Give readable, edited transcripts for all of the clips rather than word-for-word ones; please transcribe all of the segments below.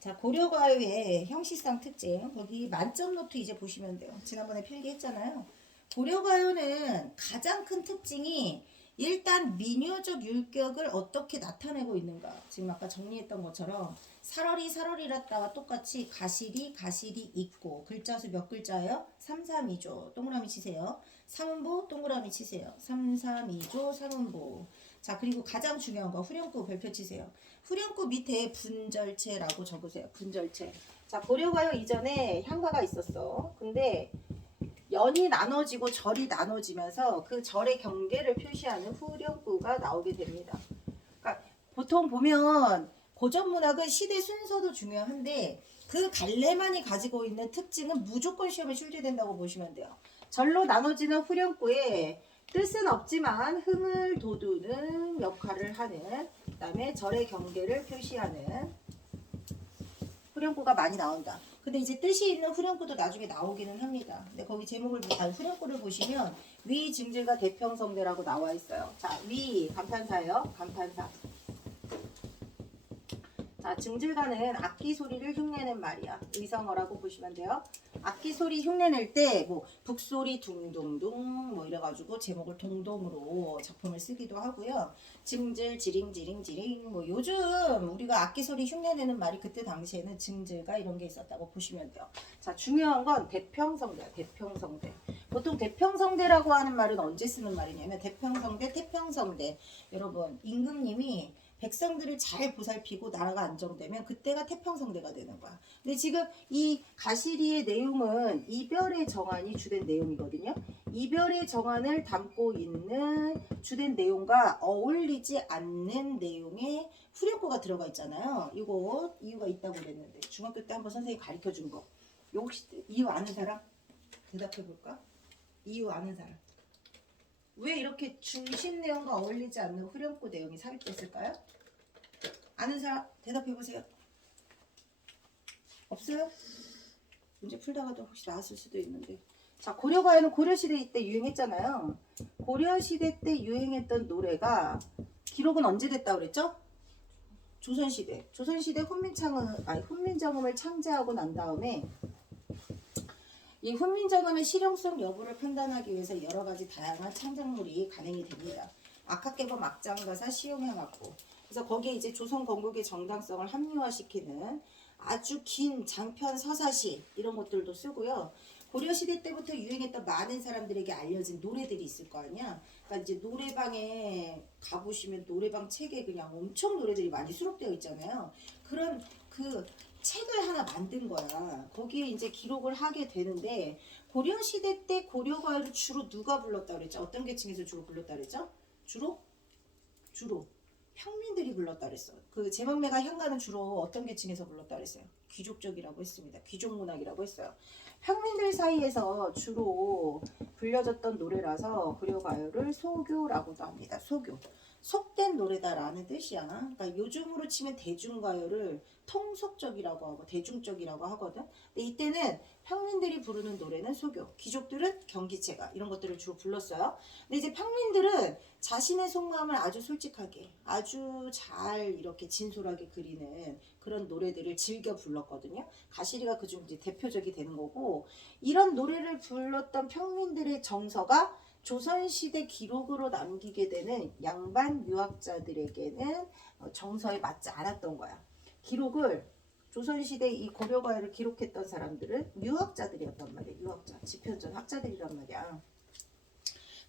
자, 고려가요의 형식상 특징. 거기 만점 노트 이제 보시면 돼요. 지난번에 필기했잖아요. 고려가요는 가장 큰 특징이 일단 민요적 율격을 어떻게 나타내고 있는가. 지금 아까 정리했던 것처럼 사러리라다와 똑같이 가시리 있고 글자 수 몇 글자예요? 3, 3, 2조. 동그라미 치세요. 삼음보 동그라미 치세요. 3, 3, 2조 삼음보. 자, 그리고 가장 중요한 거 후렴구 별표 치세요. 후렴구 밑에 분절체라고 적으세요. 분절체. 자, 고려가요 이전에 향가가 있었어. 근데 연이 나눠지고 절이 나눠지면서 그 절의 경계를 표시하는 후렴구가 나오게 됩니다. 그러니까 보통 보면 고전 문학은 시대 순서도 중요한데 그 갈래만이 가지고 있는 특징은 무조건 시험에 출제된다고 보시면 돼요. 절로 나눠지는 후렴구에 뜻은 없지만 흥을 돋우는 역할을 하는, 그 다음에 절의 경계를 표시하는 후렴구가 많이 나온다. 근데 이제 뜻이 있는 후렴구도 나중에 나오기는 합니다. 근데 거기 제목을 후렴구를 보시면 위 증질과 대평성대라고 나와 있어요. 자, 위 감탄사예요. 감탄사. 자, 증질가는 악기 소리를 흉내낸 말이야. 의성어라고 보시면 돼요. 악기 소리 흉내낼 때 뭐 북소리 둥둥둥 뭐 이래가지고 제목을 동동으로 작품을 쓰기도 하고요. 증질 지링 뭐 요즘 우리가 악기 소리 흉내내는 말이 그때 당시에는 증질가 이런 게 있었다고 보시면 돼요. 자, 중요한 건 대평성대야. 대평성대. 보통 대평성대라고 하는 말은 언제 쓰는 말이냐면 대평성대, 태평성대. 여러분 임금님이 백성들을 잘 보살피고 나라가 안정되면 그때가 태평성대가 되는 거야. 근데 지금 이 가시리의 내용은 이별의 정안이 주된 내용이거든요. 이별의 정안을 담고 있는 주된 내용과 어울리지 않는 내용의 후렴구가 들어가 있잖아요. 이거 이유가 있다고 그랬는데 중학교 때 한번 선생님이 가르쳐 준 거. 혹시 이유 아는 사람? 대답해 볼까? 이유 아는 사람? 왜 이렇게 중심 내용과 어울리지 않는 후렴구 내용이 삽입됐을까요? 아는 사람 대답해 보세요. 없어요? 문제 풀다가도 혹시 나왔을 수도 있는데. 자, 고려가요는 고려시대 때 유행했잖아요. 고려시대 때 유행했던 노래가 기록은 언제 됐다고 그랬죠? 조선시대. 조선시대 훈민정음을 창제하고 난 다음에 이 훈민정음의 실용성 여부를 판단하기 위해서 여러 가지 다양한 창작물이 간행이 됩니다. 악학개법 악장가사 시용해갖고 그래서 거기에 이제 조선 건국의 정당성을 합리화시키는 아주 긴 장편 서사시 이런 것들도 쓰고요. 고려시대 때부터 유행했던 많은 사람들에게 알려진 노래들이 있을 거 아니야. 그러니까 이제 노래방에 가보시면 노래방 책에 그냥 엄청 노래들이 많이 수록되어 있잖아요. 그런 그 책을 하나 만든 거야. 거기에 이제 기록을 하게 되는데 고려시대 때 고려가요를 주로 누가 불렀다 그랬죠? 어떤 계층에서 주로 불렀다 그랬죠? 주로 평민들이 불렀다 그랬어. 그 제망매가 향가는 주로 어떤 계층에서 불렀다 그랬어요? 귀족적이라고 했습니다. 귀족 문학이라고 했어요. 평민들 사이에서 주로 불려졌던 노래라서 고려가요를 소교라고도 합니다. 소교. 속된 노래다라는 뜻이야. 그러니까 요즘으로 치면 대중가요를 통속적이라고 하고 대중적이라고 하거든. 근데 이때는 평민들이 부르는 노래는 소교, 귀족들은 경기체가 이런 것들을 주로 불렀어요. 근데 이제 평민들은 자신의 속마음을 아주 솔직하게, 아주 잘 이렇게 진솔하게 그리는 그런 노래들을 즐겨 불렀거든요. 가시리가 그중 이제 대표적이 되는 거고, 이런 노래를 불렀던 평민들의 정서가 조선시대 기록으로 남기게 되는 양반 유학자들에게는 정서에 맞지 않았던 거야. 기록을 조선시대 이 고려가요를 기록했던 사람들은 유학자들이었단 말이야. 유학자, 지편전 학자들이란 말이야.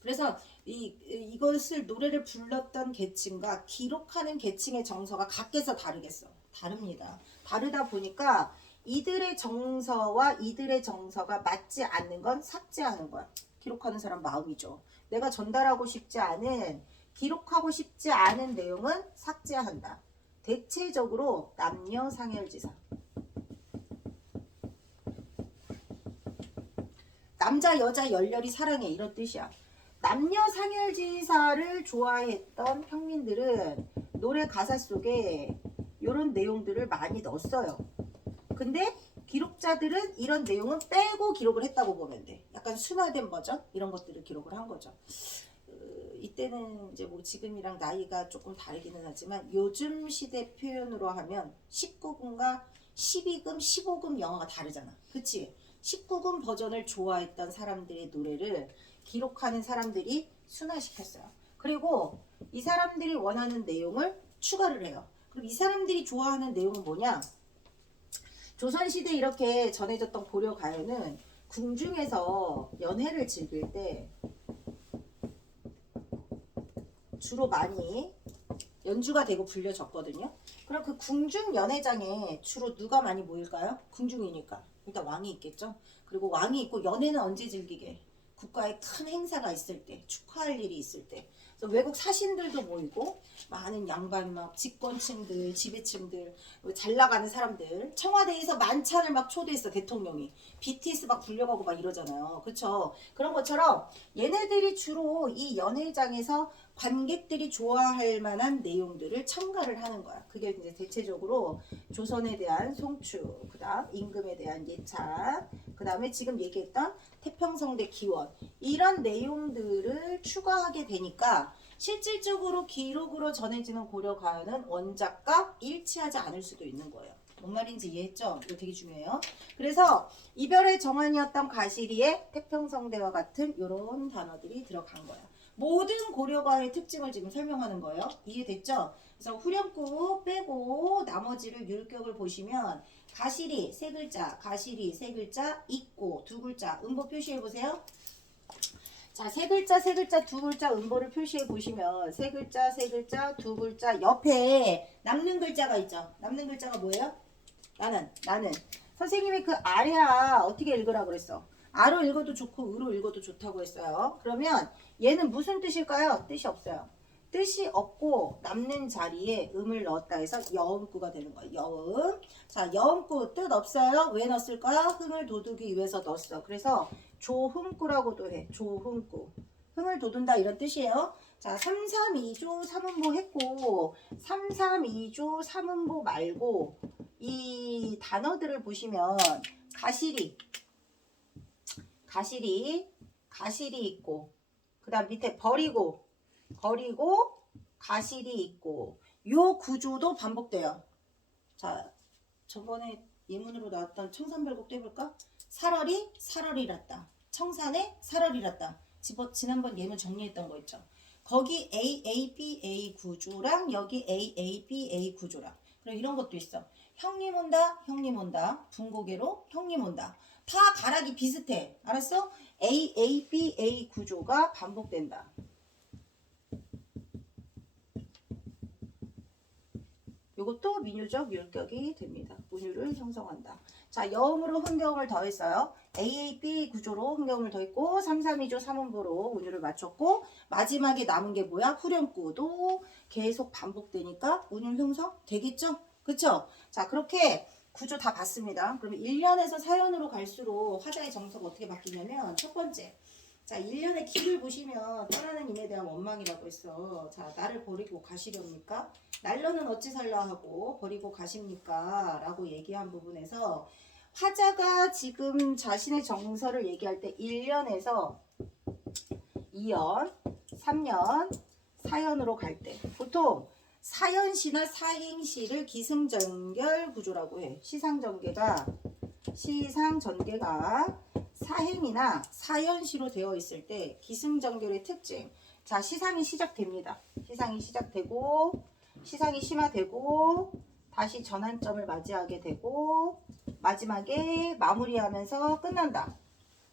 그래서 이것을 노래를 불렀던 계층과 기록하는 계층의 정서가 각계서 다르겠어. 다릅니다. 다르다 보니까 이들의 정서와 이들의 정서가 맞지 않는 건 삭제하는 거야. 기록하는 사람 마음이죠. 내가 전달하고 싶지 않은, 기록하고 싶지 않은 내용은 삭제한다. 대체적으로 남녀 상열지사. 남자 여자 열렬히 사랑해 이런 뜻이야. 남녀 상열지사를 좋아했던 평민들은 노래 가사 속에 이런 내용들을 많이 넣었어요. 근데 기록자들은 이런 내용은 빼고 기록을 했다고 보면 돼. 약간 순화된 버전 이런 것들을 기록을 한 거죠. 이때는 이제 뭐 지금이랑 나이가 조금 다르기는 하지만 요즘 시대 표현으로 하면 19금과 12금, 15금 영화가 다르잖아. 그치? 19금 버전을 좋아했던 사람들의 노래를 기록하는 사람들이 순화시켰어요. 그리고 이 사람들이 원하는 내용을 추가를 해요. 그럼 이 사람들이 좋아하는 내용은 뭐냐? 조선시대 이렇게 전해졌던 고려 가요는 궁중에서 연회를 즐길 때 주로 많이 연주가 되고 불려졌거든요. 그럼 그 궁중 연회장에 주로 누가 많이 모일까요? 궁중이니까 일단 왕이 있겠죠. 그리고 왕이 있고 연회는 언제 즐기게? 국가에 큰 행사가 있을 때, 축하할 일이 있을 때. 그래서 외국 사신들도 모이고 많은 양반 막 직권층들, 지배층들, 잘 나가는 사람들, 청와대에서 만찬을 막 초대했어. 대통령이 BTS 막 불려가고 막 이러잖아요. 그렇죠? 그런 것처럼 얘네들이 주로 이 연회장에서 관객들이 좋아할 만한 내용들을 첨가를 하는 거야. 그게 이제 대체적으로 조선에 대한 송추, 그다음 임금에 대한 예찬, 그다음에 지금 얘기했던 태평성대 기원, 이런 내용들을 추가하게 되니까 실질적으로 기록으로 전해지는 고려 가요는 원작과 일치하지 않을 수도 있는 거예요. 뭔 말인지 이해했죠? 이거 되게 중요해요. 그래서 이별의 정환이었던 가시리에 태평성대와 같은 이런 단어들이 들어간 거야. 모든 고려가의 특징을 지금 설명하는 거예요. 이해됐죠? 그래서 후렴구 빼고 나머지를 율격을 보시면 가시리 세 글자, 가시리 세 글자, 있고 두 글자, 음보 표시해 보세요. 자, 세 글자, 세 글자, 두 글자 음보를 표시해 보시면 세 글자, 세 글자, 두 글자 옆에 남는 글자가 있죠. 남는 글자가 뭐예요? 나는. 선생님이 그 아래야 어떻게 읽으라 그랬어? 아로 읽어도 좋고 으로 읽어도 좋다고 했어요. 그러면 얘는 무슨 뜻일까요? 뜻이 없어요. 뜻이 없고 남는 자리에 음을 넣었다 해서 여음구가 되는 거예요. 여음. 자, 여음구 뜻 없어요. 왜 넣었을까요? 흥을 돋우기 위해서 넣었어. 그래서 조흥구라고도 해. 조흥구. 흥을 돋운다 이런 뜻이에요. 자, 3, 3, 2조 3음보 했고 3, 3, 2조 3음보 말고 이 단어들을 보시면 가시리 있고 그 다음 밑에 버리고 가시리 있고 요 구조도 반복돼요. 자, 저번에 예문으로 나왔던 청산별곡도 해볼까? 살얼이랐다. 청산에 살얼이랐다. 지난번 예문 정리했던 거 있죠. 거기 AABA 구조랑 여기 AABA 구조랑 그럼 이런 것도 있어. 형님 온다. 분고개로 형님 온다. 다 가락이 비슷해. 알았어? AABA 구조가 반복된다. 이것도 민유적 율격이 됩니다. 운율을 형성한다. 자, 여음으로 흥겨음을 더했어요. AAB 구조로 흥겨음을 더했고 3, 3, 2조 3음보로 운율을 맞췄고 마지막에 남은 게 뭐야? 후렴구도 계속 반복되니까 운율 형성 되겠죠? 그쵸? 자, 그렇게 구조 다 봤습니다. 그러면 1년에서 4년으로 갈수록 화자의 정서가 어떻게 바뀌냐면 첫 번째, 자, 1년의 길을 보시면 떠나는 임에 대한 원망이라고 했어. 자, 나를 버리고 가시렵니까? 날로는 어찌 살라 하고 버리고 가십니까? 라고 얘기한 부분에서 화자가 지금 자신의 정서를 얘기할 때 1년에서 2년, 3년, 4년으로 갈 때 보통 사연시나 사행시를 기승전결 구조라고 해. 시상전개가 사행이나 사연시로 되어 있을 때 기승전결의 특징. 자, 시상이 시작됩니다. 시상이 시작되고 시상이 심화되고 다시 전환점을 맞이하게 되고 마지막에 마무리하면서 끝난다.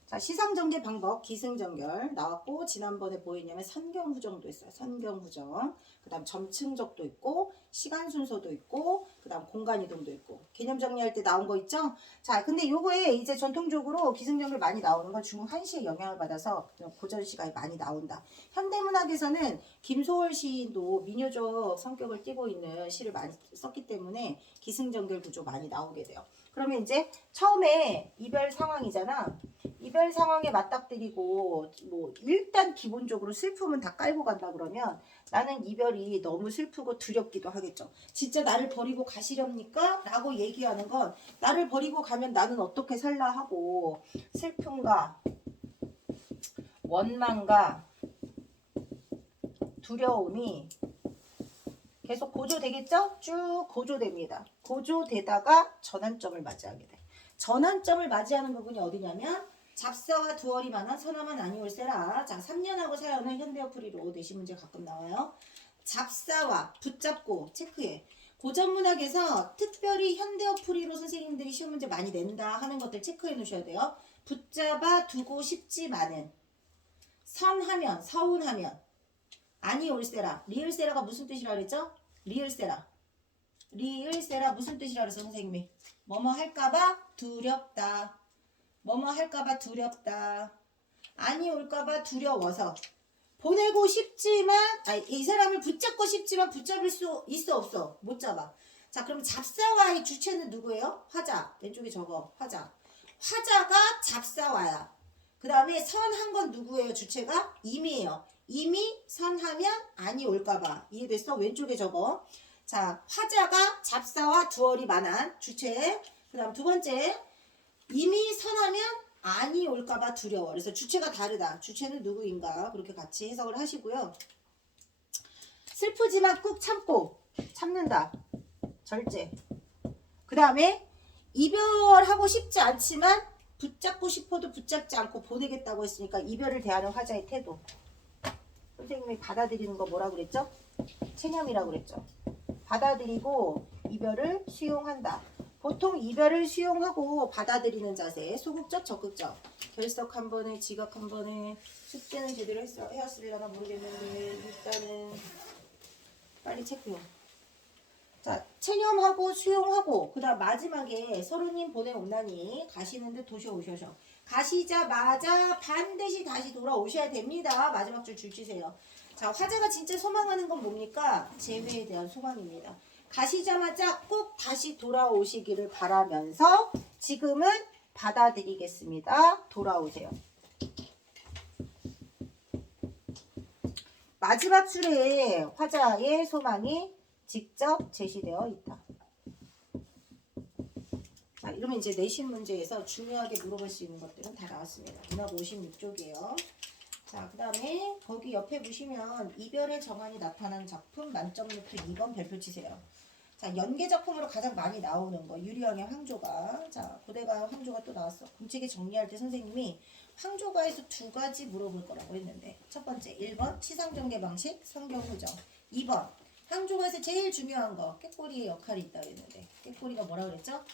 자, 시상전개 방법 기승전결 나왔고 지난번에 보였냐면 선경후정도 있어요. 선경후정. 그 다음 점층적도 있고 시간 순서도 있고 그 다음 공간이동도 있고 개념 정리할 때 나온 거 있죠? 자, 근데 요거에 이제 전통적으로 기승전결 많이 나오는 건 중국 한시의 영향을 받아서 고전 시가에 많이 나온다. 현대문학에서는 김소월 시인도 민요적 성격을 띠고 있는 시를 많이 썼기 때문에 기승전결 구조 많이 나오게 돼요. 그러면 이제 처음에 이별 상황이잖아. 이별 상황에 맞닥뜨리고 뭐 일단 기본적으로 슬픔은 다 깔고 간다 그러면 나는 이별이 너무 슬프고 두렵기도 하겠죠. 진짜 나를 버리고 가시렵니까? 라고 얘기하는 건 나를 버리고 가면 나는 어떻게 살라 하고 슬픔과 원망과 두려움이 계속 고조되겠죠? 쭉 고조됩니다. 고조되다가 전환점을 맞이하게 돼. 전환점을 맞이하는 부분이 어디냐면 잡사와 두얼이 만한 서남한 아니올세라. 자, 3년하고 사연은 현대어풀이로 내신 문제 가끔 나와요. 잡사와 붙잡고 체크해. 고전문학에서 특별히 현대어풀이로 선생님들이 시험 문제 많이 낸다 하는 것들 체크해 놓으셔야 돼요. 붙잡아 두고 싶지만은, 선하면, 서운하면, 아니올세라. 리을세라가 무슨 뜻이라 그랬죠? 리을세라. 리을세라 무슨 뜻이라 그랬어 선생님이? 뭐뭐 할까봐 두렵다. 뭐뭐 할까봐 두렵다. 아니 올까봐 두려워서. 보내고 싶지만, 이 사람을 붙잡고 싶지만 붙잡을 수 있어 없어? 못 잡아. 자, 그럼 잡사와의 주체는 누구예요? 화자. 왼쪽에 적어. 화자. 화자가 잡사와야. 그 다음에 선한 건 누구예요? 주체가? 임이에요. 임이 선하면 아니 올까봐. 이해됐어? 왼쪽에 적어. 자, 화자가 잡사와 두얼이 만한 주체. 그 다음 두 번째, 임이 선하면 아니 올까봐 두려워. 그래서 주체가 다르다. 주체는 누구인가? 그렇게 같이 해석을 하시고요. 슬프지만 꾹 참고, 참는다. 절제. 그 다음에 이별하고 싶지 않지만 붙잡고 싶어도 붙잡지 않고 보내겠다고 했으니까 이별을 대하는 화자의 태도. 선생님이 받아들이는 거 뭐라고 그랬죠? 체념이라고 그랬죠. 받아들이고 이별을 수용한다. 보통 이별을 수용하고 받아들이는 자세, 소극적, 적극적. 결석 한 번에, 지각 한 번에, 숙제는 제대로 해왔으려나 모르겠는데 일단은 빨리 체크요. 자, 체념하고 수용하고 그 다음 마지막에 서로님 보내온다니 가시는데 도셔오셔서 가시자마자 반드시 다시 돌아오셔야 됩니다. 마지막 줄 치세요. 자, 화자가 진짜 소망하는 건 뭡니까? 재회에 대한 소망입니다. 가시자마자 꼭 다시 돌아오시기를 바라면서 지금은 받아들이겠습니다. 돌아오세요. 마지막 줄에 화자의 소망이 직접 제시되어 있다. 자, 이러면 이제 내신 문제에서 중요하게 물어볼 수 있는 것들은 다 나왔습니다. 문학 56쪽이에요. 자, 그 다음에 거기 옆에 보시면 이별의 정한이 나타난 작품 만점 노트 2번 별표 치세요. 자, 연계 작품으로 가장 많이 나오는 거 유리왕의 황조가. 자, 고대가 황조가 또 나왔어. 공책에 정리할 때 선생님이 황조가에서 두 가지 물어볼 거라고 했는데 첫 번째 1번 시상전개 방식 성경후정, 2번 황조가에서 제일 중요한 거 꾀꼬리의 역할이 있다고 했는데 꾀꼬리가 뭐라 그랬죠?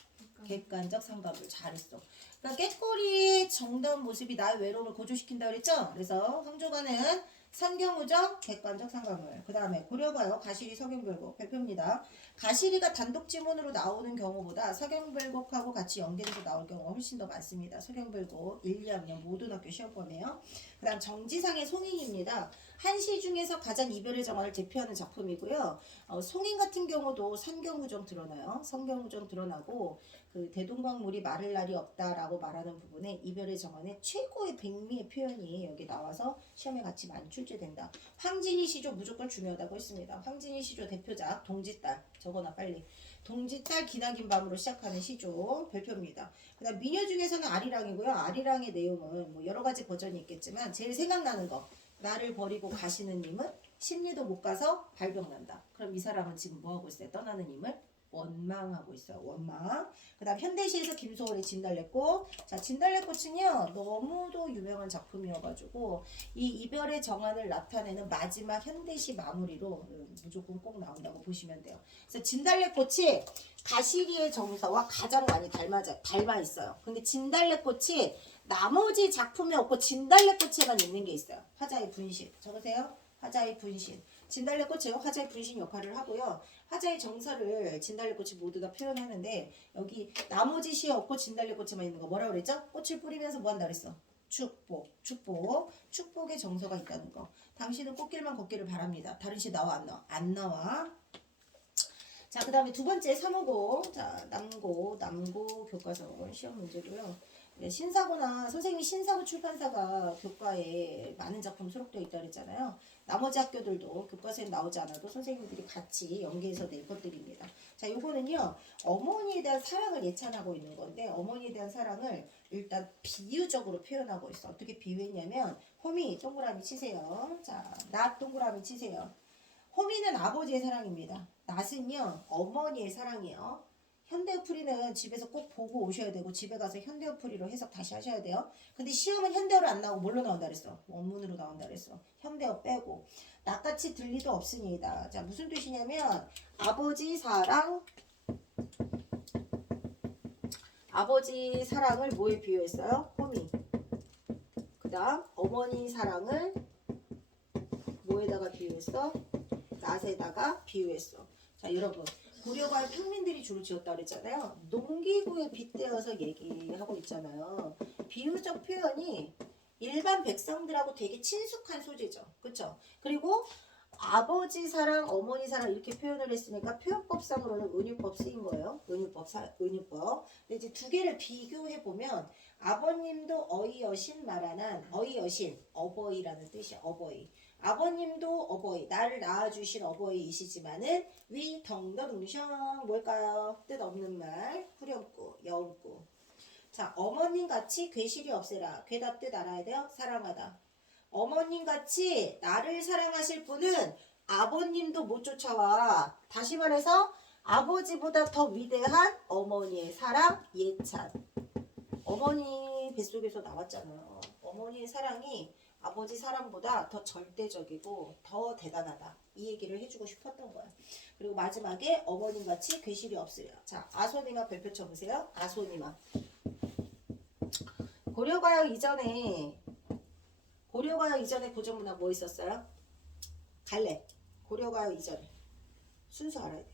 객관적 상관을. 잘했어. 그러니까 꾀꼬리의 정다운 모습이 나의 외로움을 고조시킨다고 그랬죠? 그래서 황조가는 선경우정, 객관적 상관물. 그 다음에 고려가요. 가시리, 서경별곡. 별표입니다. 가시리가 단독 지문으로 나오는 경우보다 서경별곡하고 같이 연계돼서 나올 경우가 훨씬 더 많습니다. 서경별곡 1, 2학년 모든 학교 시험범이에요. 그 다음 정지상의 송잉입니다. 한시 중에서 가장 이별의 정화를 대표하는 작품이고요. 송잉 같은 경우도 선경우정 드러나요. 선경우정 드러나고 그 대동강물이 마를 날이 없다라고 말하는 부분에 이별의 정화의 최고의 백미의 표현이 여기 나와서 시험에 같이 많이 출제된다. 황진이 시조 무조건 중요하다고 했습니다. 황진이 시조 대표작 동지딸. 적어놔 빨리. 동지딸 기나긴 밤으로 시작하는 시조 별표입니다. 그 다음 미녀 중에서는 아리랑이고요. 아리랑의 내용은 뭐 여러 가지 버전이 있겠지만 제일 생각나는 거. 나를 버리고 가시는 님은 심리도 못 가서 발병난다. 그럼 이 사람은 지금 뭐하고 있어요? 떠나는 님을 원망하고 있어요. 원망. 그 다음 현대시에서 김소월의 진달래꽃. 자, 진달래꽃은요 너무도 유명한 작품이어가지고 이 이별의 정한을 나타내는 마지막 현대시 마무리로 무조건 꼭 나온다고 보시면 돼요. 그래서 진달래꽃이 가시리의 정서와 가장 많이 닮아 있어요. 근데 진달래꽃이 나머지 작품에 없고 진달래꽃에만 있는 게 있어요. 화자의 분신. 적으세요. 화자의 분신. 진달래꽃이 화자의 분신 역할을 하고요. 화자의 정서를 진달래꽃이 모두 다 표현하는데 여기 나머지 시에 없고 진달래꽃에만 있는 거 뭐라고 그랬죠? 꽃을 뿌리면서 뭐 한다 그랬어? 축복. 축복의 정서가 있다는 거. 당신은 꽃길만 걷기를 바랍니다. 다른 시 나와 안 나와? 안 나와. 자, 그 다음에 두 번째 350. 자, 남고 교과서 시험 문제고요. 네, 신사고나 선생님이 신사고 출판사가 교과에 많은 작품 수록되어 있다고 그랬잖아요. 나머지 학교들도 교과서에 나오지 않아도 선생님들이 같이 연계해서 낼 것들입니다. 자, 요거는요 어머니에 대한 사랑을 예찬하고 있는 건데 어머니에 대한 사랑을 일단 비유적으로 표현하고 있어. 어떻게 비유했냐면 호미 동그라미 치세요. 자, 낫 동그라미 치세요. 호미는 아버지의 사랑입니다. 낫은요 어머니의 사랑이에요. 현대어풀이는 집에서 꼭 보고 오셔야 되고 집에 가서 현대어풀이로 해석 다시 하셔야 돼요. 근데 시험은 현대어로 안 나오고 뭘로 나온다 그랬어? 원문으로 나온다 그랬어. 현대어 빼고. 낫같이 들리도 없으니이다. 자, 무슨 뜻이냐면 아버지 사랑, 아버지 사랑을 뭐에 비유했어요? 호미. 그 다음 어머니 사랑을 뭐에다가 비유했어? 낫에다가 비유했어. 자, 여러분 고려과의 평민들이 주로 지었다 그랬잖아요. 농기구에 빗대어서 얘기하고 있잖아요. 비유적 표현이 일반 백성들하고 되게 친숙한 소재죠. 그쵸? 그리고 아버지 사랑, 어머니 사랑 이렇게 표현을 했으니까 표현법상으로는 은유법 쓰인 거예요. 은유법. 근데 이제 두 개를 비교해 보면 아버님도 어이여신 말하는 어이여신 어버이라는 뜻이야. 어버이. 아버님도 어버이, 나를 낳아주신 어버이이시지만은 위 덩더둥션 뭘까요? 뜻없는 말, 후렴구, 여음구. 자, 어머님 같이 괴실이 없애라. 괴답 뜻 알아야 돼요. 사랑하다. 어머님 같이 나를 사랑하실 분은 아버님도 못 쫓아와. 다시 말해서 아버지보다 더 위대한 어머니의 사랑, 예찬. 어머니 뱃속에서 나왔잖아요. 어머니의 사랑이 아버지 사랑보다 더 절대적이고 더 대단하다. 이 얘기를 해주고 싶었던 거야. 그리고 마지막에 어머님같이 괴실이 없으려. 자, 아소니마 별표 쳐보세요. 아소니마. 고려가요 이전에 고전문화 뭐 있었어요? 갈래. 고려가요 이전에. 순서 알아야 돼.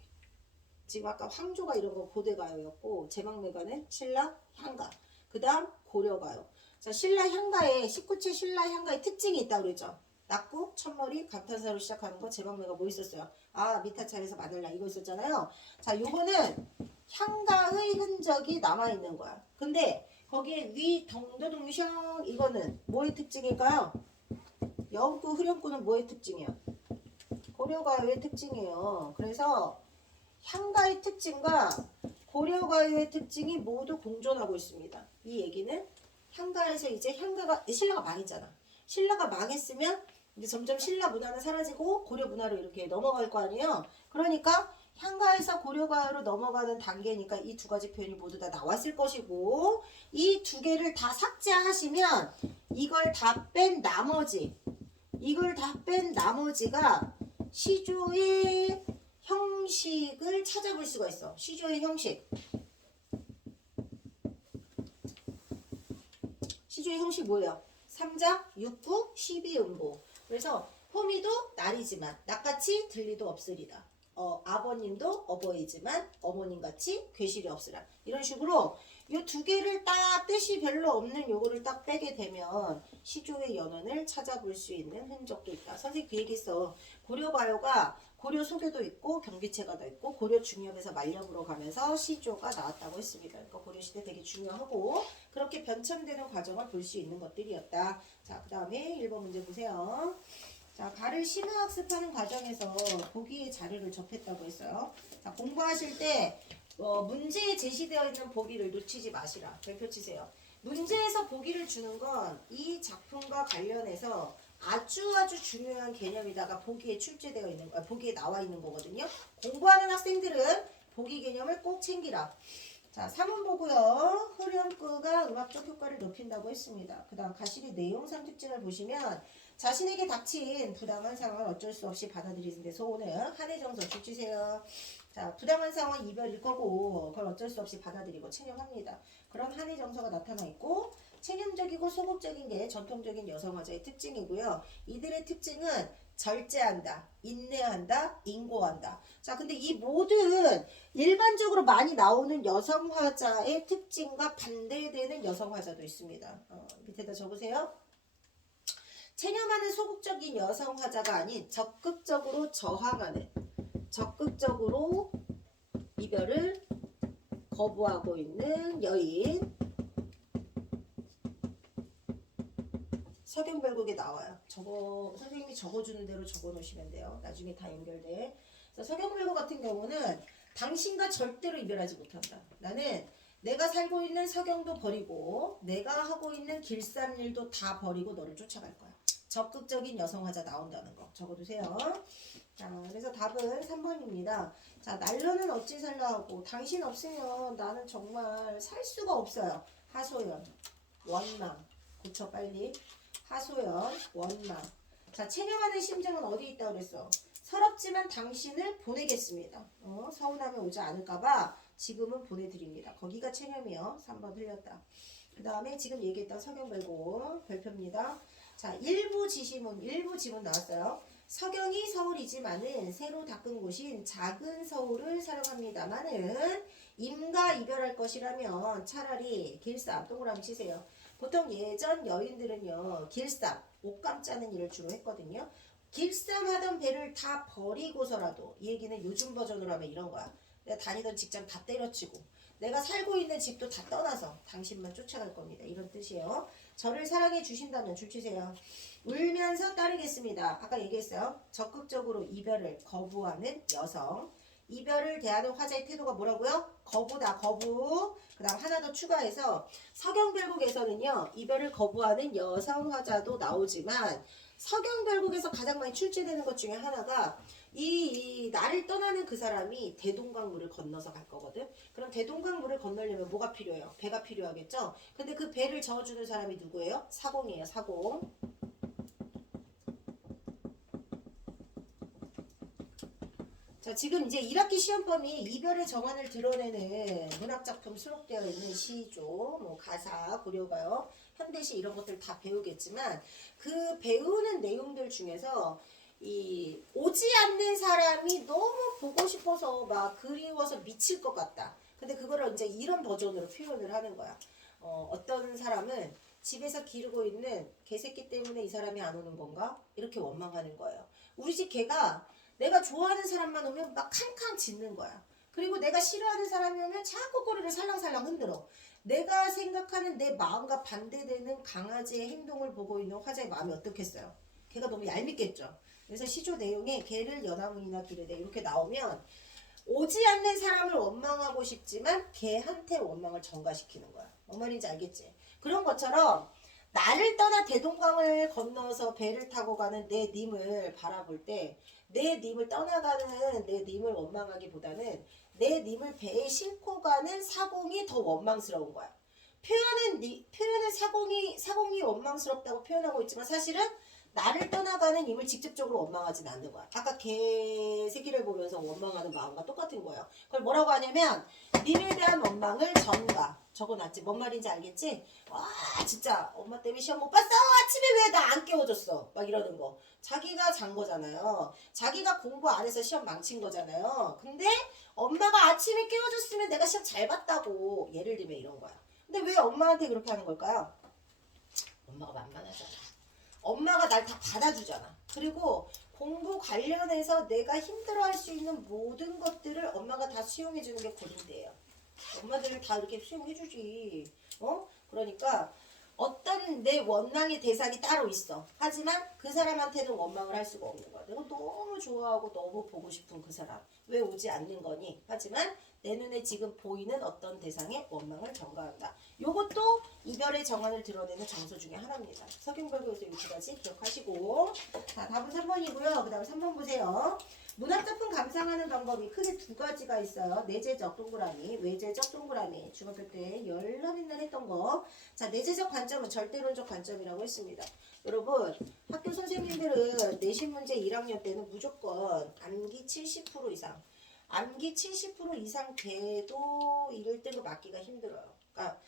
지금 아까 황조가 이런 거 고대가요였고 제망매가는 신라 향가. 그 다음 고려가요. 자, 신라 향가에 19체 신라 향가의 특징이 있다고 그랬죠. 낙구, 첫머리, 감탄사로 시작하는 거 제방매가 뭐 있었어요? 아, 미타차에서 마늘라 이거 있었잖아요. 자, 요거는 향가의 흔적이 남아있는 거야. 근데 거기에 위, 덩더둥샹 이거는 뭐의 특징일까요? 여음구, 후렴구는 뭐의 특징이야? 고려가요의 특징이에요. 그래서 향가의 특징과 고려가요의 특징이 모두 공존하고 있습니다. 이 얘기는 향가에서 이제 신라가 망했잖아. 신라가 망했으면 이제 점점 신라 문화는 사라지고 고려 문화로 이렇게 넘어갈 거 아니에요. 그러니까 향가에서 고려가요로 넘어가는 단계니까 이 두 가지 표현이 모두 다 나왔을 것이고 이 두 개를 다 삭제하시면 이걸 다 뺀 나머지가 시조의 형식을 찾아볼 수가 있어. 시조의 형식. 시조의 형식 뭐예요? 3자, 6구, 12음보. 그래서 호미도 날이지만 낫같이 들리도 없으리다. 아버님도 어버이지만 어머님같이 괴실이 없으라. 이런 식으로 이 두 개를 딱 뜻이 별로 없는 요거를 딱 빼게 되면 시조의 연원을 찾아볼 수 있는 흔적도 있다. 선생님 그 얘기했어. 고려가요가 고려 소교도 있고 경비체가도 있고 고려 중엽에서 만렵으로 가면서 시조가 나왔다고 했습니다. 그러니까 고려시대 되게 중요하고 그렇게 변천되는 과정을 볼 수 있는 것들이었다. 자, 그 다음에 1번 문제 보세요. 자, 가를 심화학습하는 과정에서 보기의 자료를 접했다고 했어요. 자, 공부하실 때 문제에 제시되어 있는 보기를 놓치지 마시라. 별표 치세요. 문제에서 보기를 주는 건 이 작품과 관련해서 아주 중요한 개념이다가 보기에 출제되어 있는 보기에 나와 있는 거거든요. 공부하는 학생들은 보기 개념을 꼭 챙기라. 자, 3번 보고요. 후렴구가 음악적 효과를 높인다고 했습니다. 그 다음 가시리 내용상 특징을 보시면 자신에게 닥친 부당한 상황을 어쩔 수 없이 받아들이는 데서 오는 한해정서 줄주세요. 자, 부당한 상황은 이별일 거고 그걸 어쩔 수 없이 받아들이고 체념합니다. 그런 한해정서가 나타나 있고 체념적이고 소극적인 게 전통적인 여성화자의 특징이고요. 이들의 특징은 절제한다, 인내한다, 인고한다. 자, 근데 이 모든 일반적으로 많이 나오는 여성화자의 특징과 반대되는 여성화자도 있습니다. 밑에다 적으세요. 체념하는 소극적인 여성화자가 아닌 적극적으로 저항하는, 적극적으로 이별을 거부하고 있는 여인. 서경별곡에 나와요. 선생님이 적어주는 대로 적어놓으시면 돼요. 나중에 다 연결돼. 서경별곡 같은 경우는 당신과 절대로 이별하지 못한다. 나는 내가 살고 있는 서경도 버리고 내가 하고 있는 길쌈일도 다 버리고 너를 쫓아갈 거야. 적극적인 여성화자 나온다는 거 적어두세요. 자, 그래서 답은 3번입니다. 자, 날로는 어찌 살라 하고 당신 없으면 나는 정말 살 수가 없어요. 하소연, 원망. 고쳐 빨리. 하소연, 원망. 자, 체념하는 심정은 어디 있다고 그랬어? 서럽지만 당신을 보내겠습니다. 서운하면 오지 않을까봐 지금은 보내드립니다. 거기가 체념이요. 3번 틀렸다. 그 다음에 지금 얘기했던 서경별곡 별표입니다. 자, 일부 지문 나왔어요. 서경이 서울이지만은 새로 닦은 곳인 작은 서울을 사랑합니다만은 임과 이별할 것이라면 차라리 길쌈 동그라미 치세요. 보통 예전 여인들은요 길쌈 옷감 짜는 일을 주로 했거든요. 길쌈 하던 배를 다 버리고서라도, 이 얘기는 요즘 버전으로 하면 이런 거야. 내가 다니던 직장 다 때려치고 내가 살고 있는 집도 다 떠나서 당신만 쫓아갈 겁니다. 이런 뜻이에요. 저를 사랑해 주신다면 줄 치세요. 울면서 따르겠습니다. 아까 얘기했어요. 적극적으로 이별을 거부하는 여성. 이별을 대하는 화자의 태도가 뭐라고요? 거부다, 거부. 그 다음 하나 더 추가해서 서경별곡에서는요 이별을 거부하는 여성 화자도 나오지만 서경별곡에서 가장 많이 출제되는 것 중에 하나가 이 나를 떠나는 그 사람이 대동강물을 건너서 갈 거거든. 그럼 대동강물을 건너려면 뭐가 필요해요? 배가 필요하겠죠. 근데 그 배를 저어주는 사람이 누구예요? 사공이에요. 사공. 자, 지금 이제 1학기 시험범위 이별의 정환을 드러내는 문학작품 수록되어 있는 시조, 뭐 가사, 고려가요, 현대시 이런 것들 다 배우겠지만 그 배우는 내용들 중에서 이 오지 않는 사람이 너무 보고 싶어서 막 그리워서 미칠 것 같다. 근데 그거를 이제 이런 버전으로 표현을 하는 거야. 어떤 사람은 집에서 기르고 있는 개새끼 때문에 이 사람이 안 오는 건가? 이렇게 원망하는 거예요. 우리 집 개가 내가 좋아하는 사람만 오면 막 캉캉 짖는 거야. 그리고 내가 싫어하는 사람이 오면 자꾸 꼬리를 살랑살랑 흔들어. 내가 생각하는 내 마음과 반대되는 강아지의 행동을 보고 있는 화자의 마음이 어떻겠어요? 걔가 너무 얄밉겠죠. 그래서 시조 내용에 개를 연화문이나 기르되 이렇게 나오면 오지 않는 사람을 원망하고 싶지만 걔한테 원망을 전가시키는 거야. 뭔 말인지 알겠지? 그런 것처럼 나를 떠나 대동강을 건너서 배를 타고 가는 내 님을 바라볼 때 내 님을 떠나가는 내 님을 원망하기보다는 내 님을 배에 싣고 가는 사공이 더 원망스러운 거야. 표현은 사공이 원망스럽다고 표현하고 있지만 사실은 나를 떠나가는 님을 직접적으로 원망하진 않는 거야. 아까 개새끼를 보면서 원망하는 마음과 똑같은 거예요. 그걸 뭐라고 하냐면 님에 대한 원망을 전가. 적어놨지. 뭔 말인지 알겠지? 와 진짜 엄마 때문에 시험 못 봤어. 아침에 왜 나 안 깨워줬어. 막 이러는 거. 자기가 잔 거잖아요. 자기가 공부 안 해서 시험 망친 거잖아요. 근데 엄마가 아침에 깨워줬으면 내가 시험 잘 봤다고. 예를 들면 이런 거야. 근데 왜 엄마한테 그렇게 하는 걸까요? 엄마가 만만하잖아. 엄마가 날 다 받아주잖아. 그리고 공부 관련해서 내가 힘들어할 수 있는 모든 것들을 엄마가 다 수용해주는 게 고린대예요. 엄마들을 다 이렇게 수용해주지. 그러니까 어떤 내 원망의 대상이 따로 있어. 하지만 그 사람한테는 원망을 할 수가 없는 거야. 내가 너무 좋아하고 너무 보고 싶은 그 사람. 왜 오지 않는 거니? 하지만 내 눈에 지금 보이는 어떤 대상에 원망을 전가한다. 요것도 이별의 정환을 드러내는 장소 중에 하나입니다. 서경별곡에서 이 두 가지 기억하시고. 자, 답은 3번이고요. 그 다음 3번 보세요. 문학작품 감상하는 방법이 크게 두 가지가 있어요. 내재적 동그라미, 외재적 동그라미. 중학교 때 열나 맨날 했던 거. 자, 내재적 관점은 절대론적 관점이라고 했습니다. 여러분, 학교 선생님들은 내신 문제 1학년 때는 무조건 암기 70% 이상. 암기 70% 이상 돼도 1등급 맞기가 힘들어요. 그러니까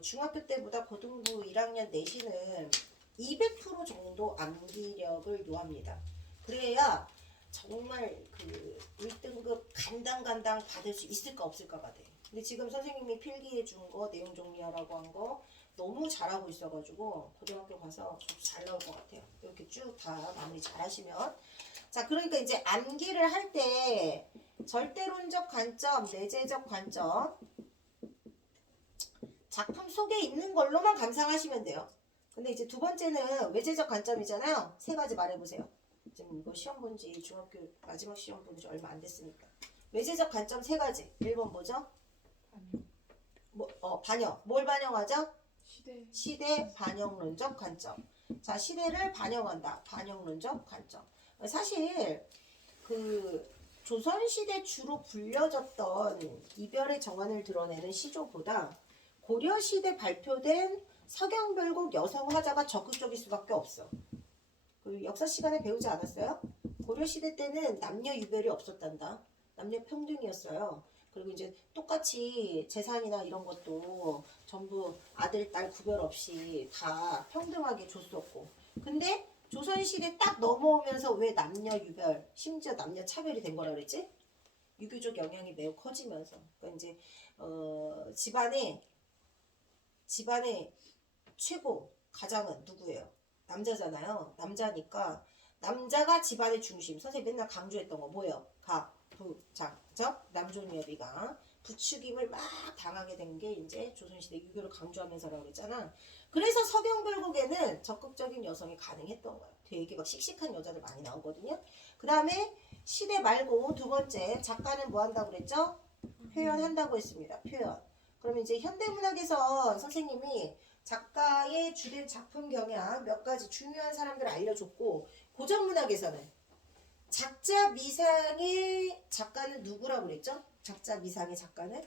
중학교 때보다 고등부 1학년 내신은 200% 정도 암기력을 요합니다. 그래야 정말 그 1등급 간당간당 받을 수 있을까 없을까가 돼. 근데 지금 선생님이 필기해 준 거 내용 정리하라고 한 거 너무 잘하고 있어가지고 고등학교 가서 잘 나올 것 같아요. 이렇게 쭉 다 마무리 잘 하시면. 자, 그러니까 이제 암기를 할 때 절대론적 관점, 내재적 관점 작품 속에 있는 걸로만 감상하시면 돼요. 근데 이제 두 번째는 외재적 관점이잖아요. 세 가지 말해보세요. 지금 이거 시험 본 지 중학교 마지막 시험 본 지 얼마 안 됐으니까. 외재적 관점 세 가지. 1번 뭐죠? 반영. 뭘 반영하죠? 시대 반영론적 관점. 자, 시대를 반영한다. 반영론적 관점. 사실 그 조선시대 주로 불려졌던 이별의 정환을 드러내는 시조보다 고려시대 발표된 서경별곡 여성 화자가 적극적일 수밖에 없어. 그 역사 시간에 배우지 않았어요? 고려시대 때는 남녀 유별이 없었단다. 남녀 평등이었어요. 그리고 이제 똑같이 재산이나 이런 것도 전부 아들, 딸 구별 없이 다 평등하게 줬었고. 근데 조선시대 딱 넘어오면서 왜 남녀 유별, 심지어 남녀 차별이 된 거라 그랬지? 유교적 영향이 매우 커지면서. 그러니까 이제 집안의 최고 가장은 누구예요? 남자잖아요. 남자니까 남자가 집안의 중심. 선생님 맨날 강조했던 거 뭐예요? 각, 부, 장, 적, 남존여비가 부추김을 막 당하게 된 게 이제 조선시대 유교를 강조하면서라고 그랬잖아. 그래서 서경별곡에는 적극적인 여성이 가능했던 거예요. 되게 막 씩씩한 여자들 많이 나오거든요. 그 다음에 시대 말고 두 번째 작가는 뭐 한다고 그랬죠? 표현한다고 했습니다. 표현. 그러면 이제 현대문학에서 선생님이 작가의 주된 작품 경향 몇 가지 중요한 사람들을 알려줬고, 고전문학에서는 작자 미상의 작가는 누구라고 그랬죠? 작자 미상의 작가는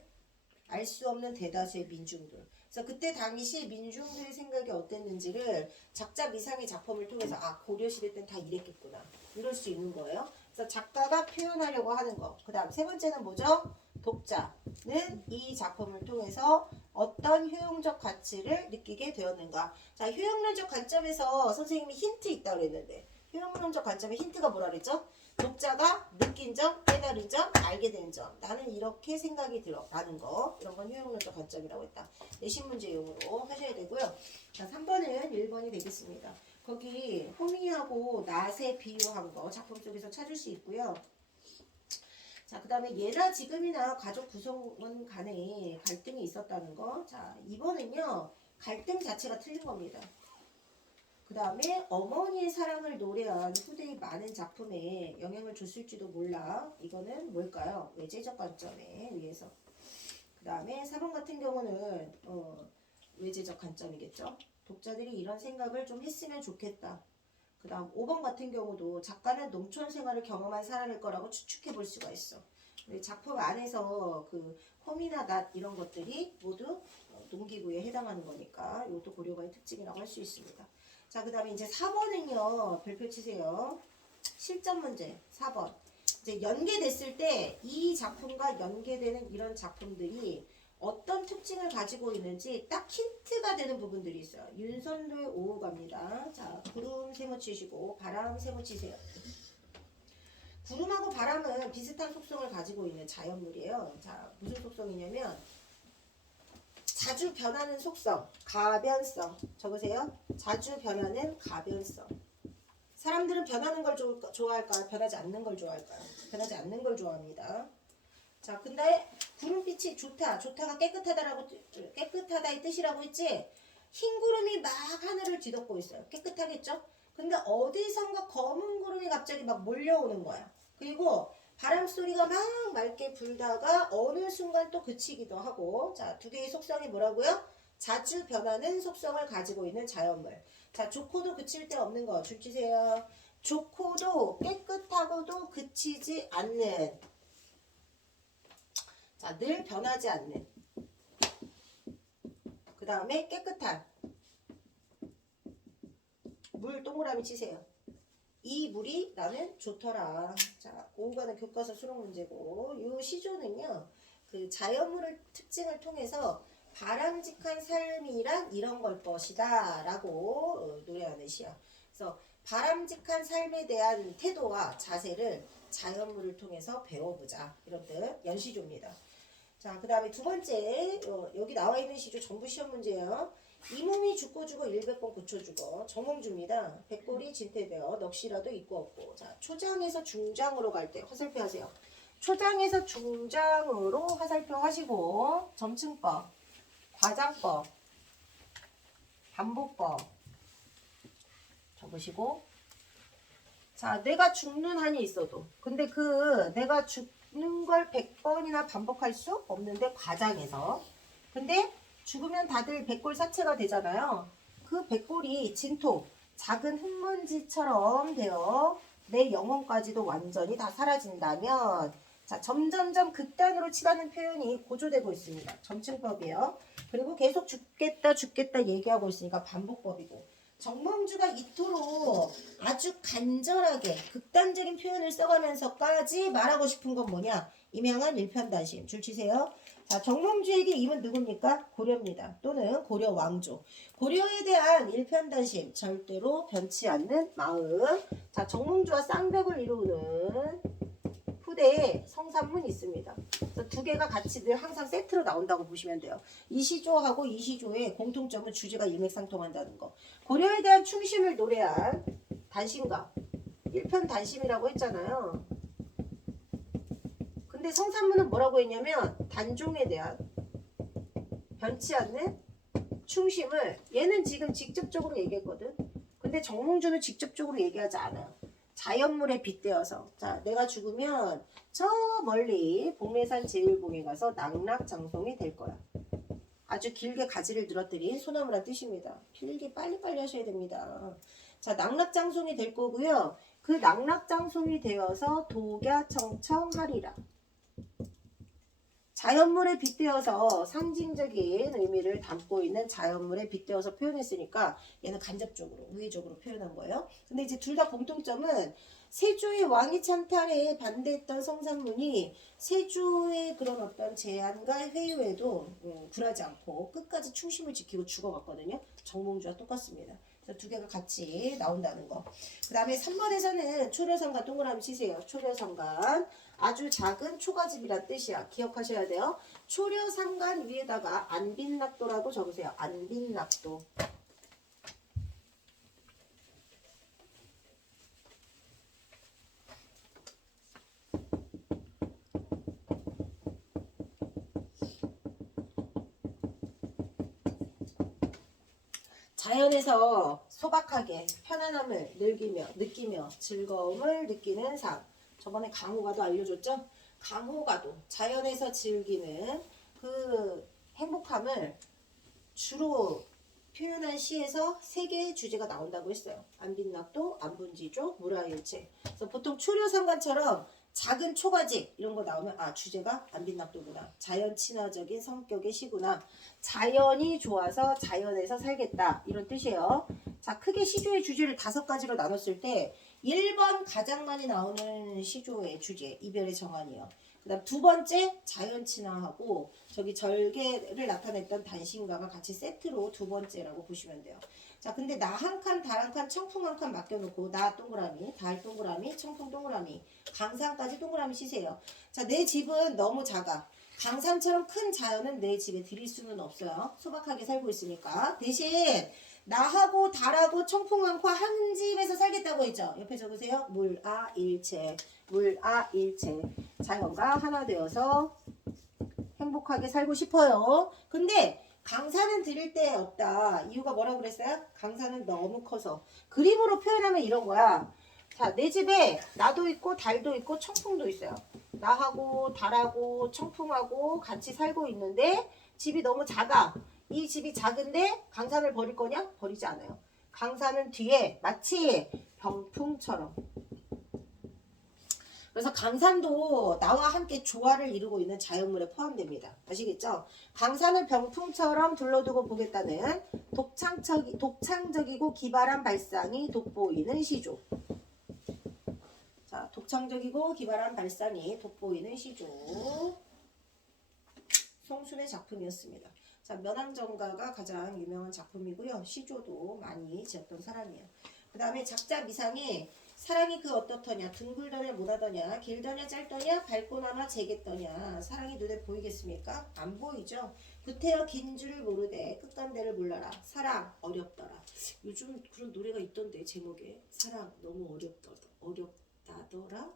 알 수 없는 대다수의 민중들. 그래서 그때 당시 민중들의 생각이 어땠는지를 작자 미상의 작품을 통해서 아 고려시대 때는 다 이랬겠구나 이럴 수 있는 거예요. 그래서 작가가 표현하려고 하는 거. 그 다음 세 번째는 뭐죠? 독자는 이 작품을 통해서 어떤 효용적 가치를 느끼게 되었는가. 자, 효용론적 관점에서 선생님이 힌트 있다고 그랬는데 효용론적 관점의 힌트가 뭐라 그랬죠? 독자가 느낀 점, 깨달은 점, 알게 된 점. 나는 이렇게 생각이 들어. 라는 거. 이런 건 효용론적 관점이라고 했다. 내신 문제용으로 하셔야 되고요. 자, 3번은 1번이 되겠습니다. 거기 호미하고 낫에 비유한 거 작품 속에서 찾을 수 있고요. 자, 그 다음에 예나 지금이나 가족 구성원 간에 갈등이 있었다는 거. 자, 2번은요. 갈등 자체가 틀린 겁니다. 그 다음에 어머니의 사랑을 노래한 후대의 많은 작품에 영향을 줬을지도 몰라. 이거는 뭘까요? 외제적 관점에 의해서. 그 다음에 4번 같은 경우는 외제적 관점이겠죠. 독자들이 이런 생각을 좀 했으면 좋겠다. 그 다음 5번 같은 경우도 작가는 농촌 생활을 경험한 사람일 거라고 추측해 볼 수가 있어. 작품 안에서 그 홈이나 낫 이런 것들이 모두 농기구에 해당하는 거니까 이것도 고려가의 특징이라고 할 수 있습니다. 자, 그 다음에 이제 4번은요. 별표 치세요. 실전 문제 4번. 이제 연계됐을 때 이 작품과 연계되는 이런 작품들이 어떤 특징을 가지고 있는지 딱 힌트가 되는 부분들이 있어요. 윤선도의 오후갑니다. 자, 구름 세모 치시고 바람 세모 치세요. 구름하고 바람은 비슷한 속성을 가지고 있는 자연물이에요. 자, 무슨 속성이냐면 자주 변하는 속성, 가변성. 적으세요. 자주 변하는 가변성. 사람들은 변하는 걸 좋아할까요? 변하지 않는 걸 좋아할까요? 변하지 않는 걸 좋아합니다. 자, 근데 구름빛이 좋다. 좋다가 깨끗하다의 뜻이라고 했지? 흰 구름이 막 하늘을 뒤덮고 있어요. 깨끗하겠죠? 근데 어디선가 검은 구름이 갑자기 막 몰려오는 거야. 그리고 바람 소리가 막 맑게 불다가 어느 순간 또 그치기도 하고. 자, 두 개의 속성이 뭐라고요? 자주 변하는 속성을 가지고 있는 자연물. 자, 좋고도 그칠 데 없는 거 줄 주세요. 좋고도 깨끗하고도 그치지 않는. 자, 늘 변하지 않는. 그 다음에 깨끗한. 물 동그라미 치세요. 이 물이 나는 좋더라. 자, 오후가는 교과서 수록 문제고, 이 시조는요, 그 자연물의 특징을 통해서 바람직한 삶이란 이런 걸 것이다 라고 노래하는 시야. 그래서 바람직한 삶에 대한 태도와 자세를 자연물을 통해서 배워보자. 이런 뜻, 연시조입니다. 자, 그 다음에 두 번째, 여기 나와 있는 시조 전부 시험 문제예요. 이 몸이 죽고 죽어 100번 고쳐주고 정몽주입니다. 백골이 진퇴되어 넋이라도 있고 없고. 자, 초장에서 중장으로 갈 때 화살표 하세요. 초장에서 중장으로 화살표 하시고 점층법, 과장법, 반복법 적으시고. 자, 내가 죽는 한이 있어도 근데 그 내가 죽는 걸 100번이나 반복할 수 없는데 과장해서. 근데 죽으면 다들 백골 사체가 되잖아요. 그 백골이 진토, 작은 흙먼지처럼 되어 내 영혼까지도 완전히 다 사라진다면 자, 점점점 극단으로 치닫는 표현이 고조되고 있습니다. 점층법이에요. 그리고 계속 죽겠다 죽겠다 얘기하고 있으니까 반복법이고 정몽주가 이토록 아주 간절하게 극단적인 표현을 써가면서까지 말하고 싶은 건 뭐냐? 임양한 일편단심. 줄 치세요. 자, 정몽주에게 임은 누굽니까? 고려입니다. 또는 고려 왕조. 고려에 대한 일편단심. 절대로 변치 않는 마음. 자, 정몽주와 쌍벽을 이루는 후대에 성산문이 있습니다. 그래서 두 개가 같이 늘 항상 세트로 나온다고 보시면 돼요. 이 시조하고 이 시조의 공통점은 주제가 일맥상통한다는 거. 고려에 대한 충심을 노래한 단심가. 일편단심이라고 했잖아요. 근데 성산문은 뭐라고 했냐면 단종에 대한 변치 않는 충심을 얘는 지금 직접적으로 얘기했거든. 근데 정몽주는 직접적으로 얘기하지 않아요. 자연물에 빗대어서 자 내가 죽으면 저 멀리 복례산 제일봉에 가서 낙락장송이 될 거야. 아주 길게 가지를 늘어뜨린 소나무란 뜻입니다. 필기 빨리빨리 하셔야 됩니다. 자 낙락장송이 될 거고요. 그 낙락장송이 되어서 독야청청하리라. 자연물에 빗대어서 상징적인 의미를 담고 있는 자연물에 빗대어서 표현했으니까 얘는 간접적으로 우회적으로 표현한 거예요. 근데 이제 둘 다 공통점은 세조의 왕위 찬탈에 반대했던 성산문이 세조의 그런 어떤 제안과 회유에도 굴하지 않고 끝까지 충심을 지키고 죽어갔거든요. 정몽주와 똑같습니다. 그래서 두 개가 같이 나온다는 거. 그 다음에 3번에서는 초려성간 동그라미 치세요. 초려성간. 아주 작은 초가집이란 뜻이야. 기억하셔야 돼요. 초려상간 위에다가 안빈낙도라고 적으세요. 안빈낙도. 자연에서 소박하게 편안함을 느끼며 즐거움을 느끼는 삶. 저번에 강호가도 알려줬죠? 강호가도 자연에서 즐기는 그 행복함을 주로 표현한 시에서 세 개의 주제가 나온다고 했어요. 안빈낙도, 안분지조, 무라일체. 그래서 보통 초려상관처럼 작은 초가집 이런 거 나오면 아 주제가 안빈낙도구나. 자연 친화적인 성격의 시구나. 자연이 좋아서 자연에서 살겠다 이런 뜻이에요. 자 크게 시조의 주제를 5가지로 나눴을 때 1번 가장 많이 나오는 시조의 주제 이별의 정환이요. 그 다음 두 번째 자연 친화하고 저기 절개를 나타냈던 단신가가 같이 세트로 두 번째라고 보시면 돼요. 자 근데 나 한 칸, 달 한 칸, 청풍 한 칸 맡겨놓고 나 동그라미, 달 동그라미, 청풍 동그라미, 강산까지 동그라미 치세요. 자 내 집은 너무 작아. 강산처럼 큰 자연은 내 집에 들일 수는 없어요. 소박하게 살고 있으니까. 대신 나하고 달하고 청풍 않고 한 집에서 살겠다고 했죠. 옆에 적으세요. 물아일체. 물아일체. 자연과 하나 되어서 행복하게 살고 싶어요. 근데 강산은 드릴 데 없다. 이유가 뭐라고 그랬어요? 강산은 너무 커서. 그림으로 표현하면 이런 거야. 자, 내 집에 나도 있고 달도 있고 청풍도 있어요. 나하고 달하고 청풍하고 같이 살고 있는데 집이 너무 작아. 이 집이 작은데 강산을 버릴 거냐? 버리지 않아요. 강산은 뒤에 마치 병풍처럼. 그래서 강산도 나와 함께 조화를 이루고 있는 자연물에 포함됩니다. 아시겠죠? 강산을 병풍처럼 둘러두고 보겠다는 독창적이고 기발한 발상이 돋보이는 시조. 자, 독창적이고 기발한 발상이 돋보이는 시조. 송순의 작품이었습니다. 자, 면왕정가가 가장 유명한 작품이고요. 시조도 많이 지었던 사람이에요. 그 다음에 작자 미상에 사랑이 그 어떻더냐, 둥글더냐 못하더냐, 길더냐 짧더냐, 밝고나마 재겠더냐. 사랑이 눈에 보이겠습니까? 안 보이죠. 구태여 긴 줄을 모르되 끝간대를 몰라라. 사랑 어렵더라. 요즘 그런 노래가 있던데 제목에 사랑 너무 어렵다더라.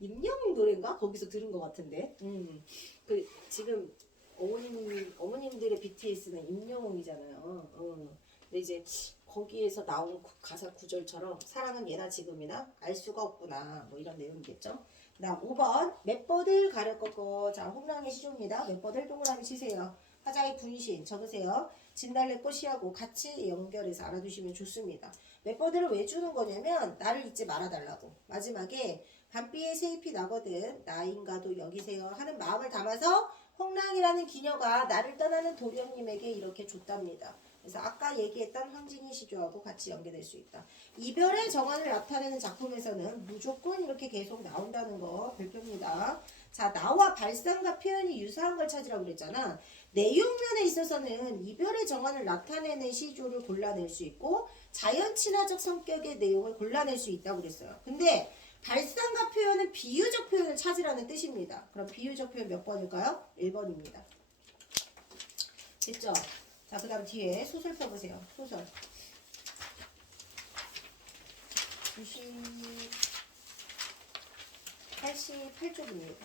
임영웅 노래인가? 거기서 들은 것 같은데. 그 지금 어머님들의 BTS는 임영웅이잖아요. 근데 이제 거기에서 나온 가사 구절처럼 사랑은 예나 지금이나 알 수가 없구나 뭐 이런 내용이겠죠. 그 다음 5번 맷버들 가려 꺾어. 자 홍랑의 시조입니다. 맷버들 동그라미 치세요. 화자의 분신 적으세요. 진달래 꽃이하고 같이 연결해서 알아두시면 좋습니다. 멤버들을 왜 주는 거냐면 나를 잊지 말아달라고. 마지막에 밤비에 새잎이 나거든 나인가도 여기세요 하는 마음을 담아서 홍랑이라는 기녀가 나를 떠나는 도련님에게 이렇게 줬답니다. 그래서 아까 얘기했던 황진이 시조하고 같이 연계될 수 있다. 이별의 정환을 나타내는 작품에서는 무조건 이렇게 계속 나온다는 거 별표입니다. 자, 나와 발상과 표현이 유사한 걸 찾으라고 그랬잖아. 내용면에 있어서는 이별의 정환을 나타내는 시조를 골라낼 수 있고 자연 친화적 성격의 내용을 골라낼 수 있다고 그랬어요. 근데 발상과 표현은 비유적 표현을 찾으라는 뜻입니다. 그럼 비유적 표현 몇 번일까요? 1번입니다. 됐죠? 자, 그 다음 뒤에 소설 펴보세요. 소설. 88쪽입니다.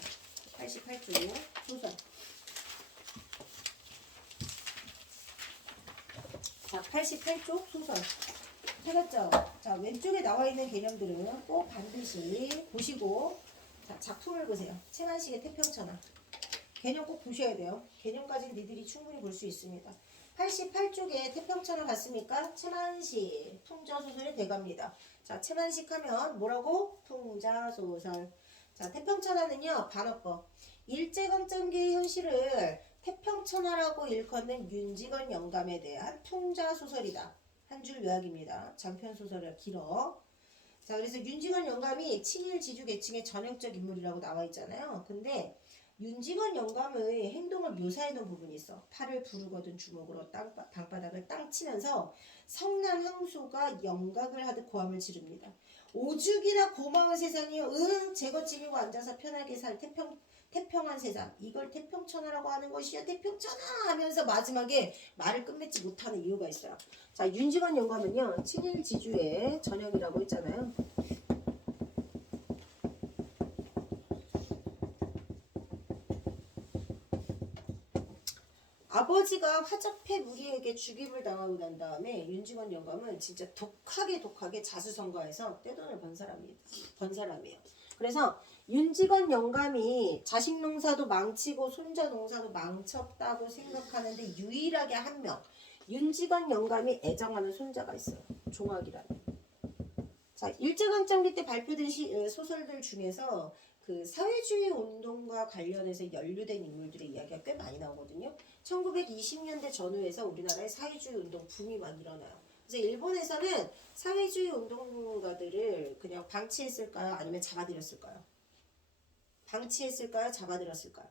88쪽 소설. 자, 88쪽 소설. 찾았죠? 자, 왼쪽에 나와 있는 개념들은 꼭 반드시 보시고 자, 작품을 보세요. 채만식의 태평천하. 개념 꼭 보셔야 돼요. 개념까지는 니들이 충분히 볼 수 있습니다. 88쪽에 태평천하 봤습니까? 채만식 풍자소설의 대가입니다. 자, 채만식 하면 뭐라고? 풍자소설. 자, 태평천하는요. 반어법. 일제강점기의 현실을 태평천하라고 일컫는 윤직원 영감에 대한 풍자소설이다. 한 줄 요약입니다. 장편소설이라 길어. 자, 그래서 윤직원 영감이 친일 지주 계층의 전형적 인물이라고 나와 있잖아요. 근데 윤직원 영감의 행동을 묘사해 놓은 부분이 있어. 팔을 부르거든 주먹으로 방바닥을 땅 치면서 성난 항소가 영각을 하듯 고함을 지릅니다. 오죽이나 고마운 세상이요. 제거 지니고 앉아서 편하게 살 태평한 세상. 이걸 태평천하라고 하는 것이요. 태평천하 하면서 마지막에 말을 끝맺지 못하는 이유가 있어요. 자, 윤직원 영감은요. 친일 지주의 전형이라고 했잖아요. 아버지가 화접해 무리에게 죽임을 당하고 난 다음에 윤직원 영감은 진짜 독하게 자수성가해서 떼돈을 번 사람이에요. 그래서 윤직원 영감이 자식 농사도 망치고 손자 농사도 망쳤다고 생각하는데 유일하게 한 명 윤직원 영감이 애정하는 손자가 있어요. 종학이라는. 자, 일제강점기 때 발표된 소설들 중에서 그 사회주의 운동과 관련해서 연루된 인물들의 이야기가 꽤 많이 나오거든요. 1920년대 전후에서 우리나라의 사회주의 운동 붐이 막 일어나요. 그래서 일본에서는 사회주의 운동가들을 그냥 방치했을까요? 아니면 잡아들였을까요? 방치했을까요? 잡아들였을까요?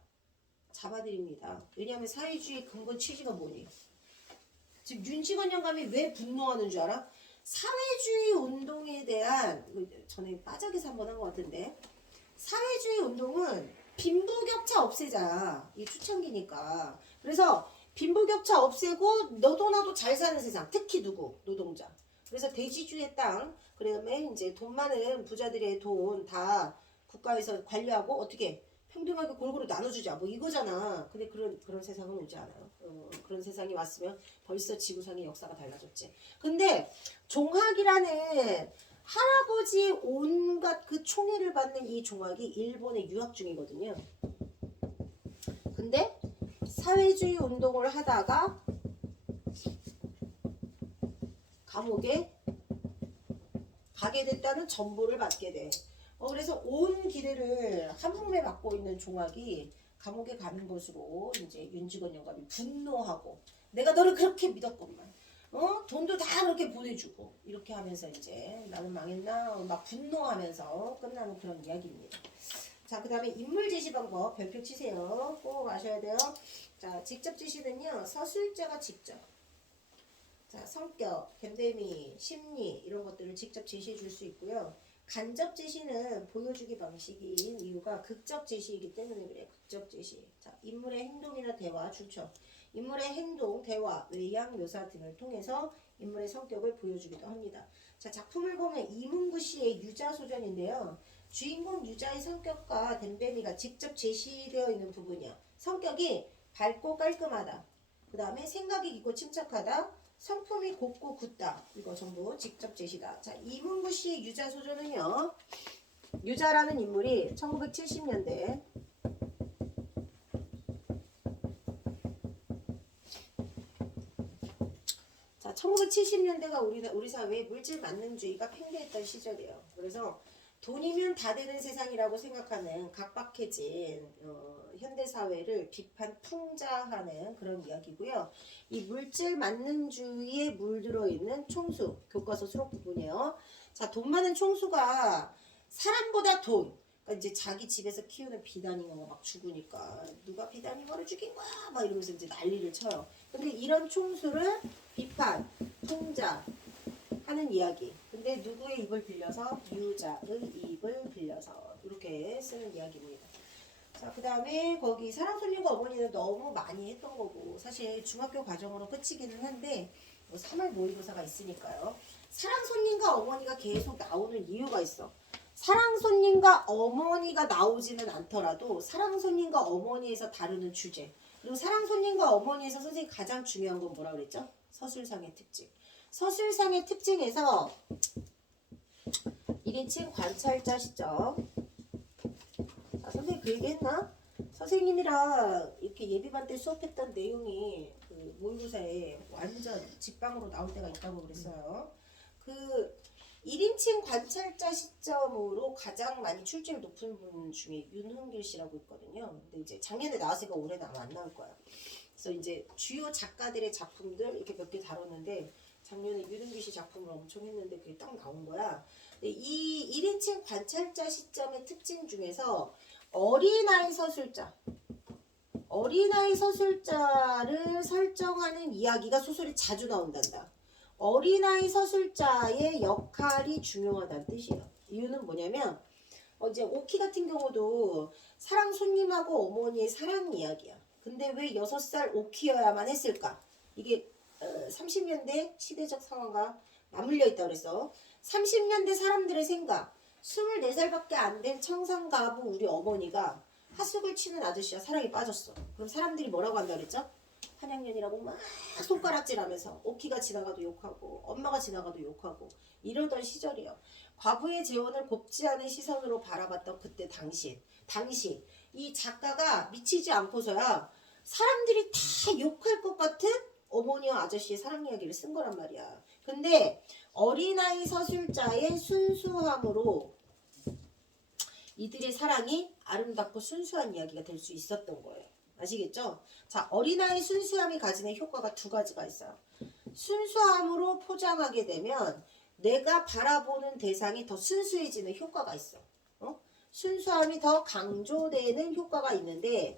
잡아들입니다. 왜냐하면 사회주의 근본 취지가 뭐니? 지금 윤직원 영감이 왜 분노하는 줄 알아? 사회주의 운동에 대한 전에 빠져기서 한번 한 것 같은데 사회주의 운동은 빈부격차 없애자. 이 초창기니까. 그래서 빈부격차 없애고 너도 나도 잘 사는 세상. 특히 누구? 노동자. 그래서 대지주의 땅, 그다음에 이제 돈 많은 부자들의 돈 다 국가에서 관리하고 어떻게 평등하게 골고루 나눠주자. 뭐 이거잖아. 근데 그런 세상은 오지 않아요. 그런 세상이 왔으면 벌써 지구상의 역사가 달라졌지. 근데 종학이라는 할아버지 온갖 그 총애를 받는 이 종학이 일본에 유학 중이거든요. 근데 사회주의 운동을 하다가 감옥에 가게 됐다는 전보를 받게 돼. 그래서 온 기대를 한 몸에 맡고 있는 종학이 감옥에 가는 것으로 이제 윤직원 영감이 분노하고 내가 너를 그렇게 믿었건만 돈도 다 그렇게 보내주고 이렇게 하면서 이제 나는 망했나 막 분노하면서 끝나는 그런 이야기입니다. 자, 그 다음에 인물 제시 방법 별표 치세요. 꼭 아셔야 돼요. 자, 직접 제시는요. 서술자가 직접 자, 성격, 댐댐이, 심리 이런 것들을 직접 제시해 줄 수 있고요. 간접 제시는 보여주기 방식인 이유가 극적 제시이기 때문에 그래요. 극적 제시. 자, 인물의 행동이나 대화, 줄쳐. 인물의 행동, 대화, 외양, 묘사 등을 통해서 인물의 성격을 보여주기도 합니다. 자, 작품을 보면 이문구 씨의 유자소전인데요. 주인공 유자의 성격과 댐댐이가 직접 제시되어 있는 부분이요. 성격이 밝고 깔끔하다. 그 다음에 생각이 깊고 침착하다. 성품이 곱고 굳다. 이거 전부 직접 제시다. 자, 이문구 씨의 유자소전은요. 유자라는 인물이 1970년대 1970년대가 우리 사회에 물질 만능주의가 팽배했던 시절이에요. 그래서 돈이면 다 되는 세상이라고 생각하는 각박해진 현대 사회를 비판 풍자하는 그런 이야기고요. 이 물질 만능주의에 물들어 있는 총수, 교과서 수록 부분이에요. 자, 돈 많은 총수가 사람보다 돈, 그러니까 이제 자기 집에서 키우는 비단잉어가 막 죽으니까 누가 비단잉어를 죽인 거야 막 이러면서 이제 난리를 쳐요. 근데 이런 총수를 비판, 풍자하는 이야기. 근데 누구의 입을 빌려서? 유자의 입을 빌려서 이렇게 쓰는 이야기입니다. 자, 그 다음에 거기 사랑손님과 어머니는 너무 많이 했던 거고 사실 중학교 과정으로 끝이기는 한데 뭐 3월 모의고사가 있으니까요. 사랑손님과 어머니가 계속 나오는 이유가 있어. 사랑손님과 어머니가 나오지는 않더라도 사랑손님과 어머니에서 다루는 주제, 그리고 사랑손님과 어머니에서 선생님이 가장 중요한 건 뭐라 그랬죠? 서술상의 특징. 서술상의 특징에서 1인칭 관찰자 시점. 아, 선생님 그 얘기 했나? 선생님이랑 이렇게 예비반 때 수업했던 내용이 그 모의고사에 완전 직방으로 나올 때가 있다고 그랬어요. 그 1인칭 관찰자 시점으로 가장 많이 출제율 높은 분 중에 윤흥길 씨라고 있거든요. 근데 이제 작년에 나왔으니까 올해는 아마 안 나올 거예요. 그래서 이제 주요 작가들의 작품들 이렇게 몇 개 다뤘는데 작년에 윤흥길 씨 작품을 엄청 했는데 그게 딱 나온 거야. 근데 이 1인칭 관찰자 시점의 특징 중에서 어린아이 서술자를 설정하는 이야기가 소설에 자주 나온단다. 어린아이 서술자의 역할이 중요하다는 뜻이에요. 이유는 뭐냐면 이제 오키 같은 경우도 사랑 손님하고 어머니의 사랑 이야기야. 근데 왜 6살 오키여야만 했을까? 이게 30년대 시대적 상황과 맞물려 있다고 그랬어. 30년대 사람들의 생각. 24살밖에 안 된 청산가부 우리 어머니가 하숙을 치는 아저씨와 사랑에 빠졌어. 그럼 사람들이 뭐라고 한다 그랬죠? 한양년이라고 막 손가락질하면서 오키가 지나가도 욕하고 엄마가 지나가도 욕하고 이러던 시절이에요. 과부의 재혼을 곱지 않은 시선으로 바라봤던 그때 당시 이 작가가 미치지 않고서야 사람들이 다 욕할 것 같은 어머니와 아저씨의 사랑 이야기를 쓴 거란 말이야. 근데 어린아이 서술자의 순수함으로 이들의 사랑이 아름답고 순수한 이야기가 될 수 있었던 거예요. 아시겠죠? 자, 어린아이 순수함이 가지는 효과가 두 가지가 있어요. 순수함으로 포장하게 되면 내가 바라보는 대상이 더 순수해지는 효과가 있어. 순수함이 더 강조되는 효과가 있는데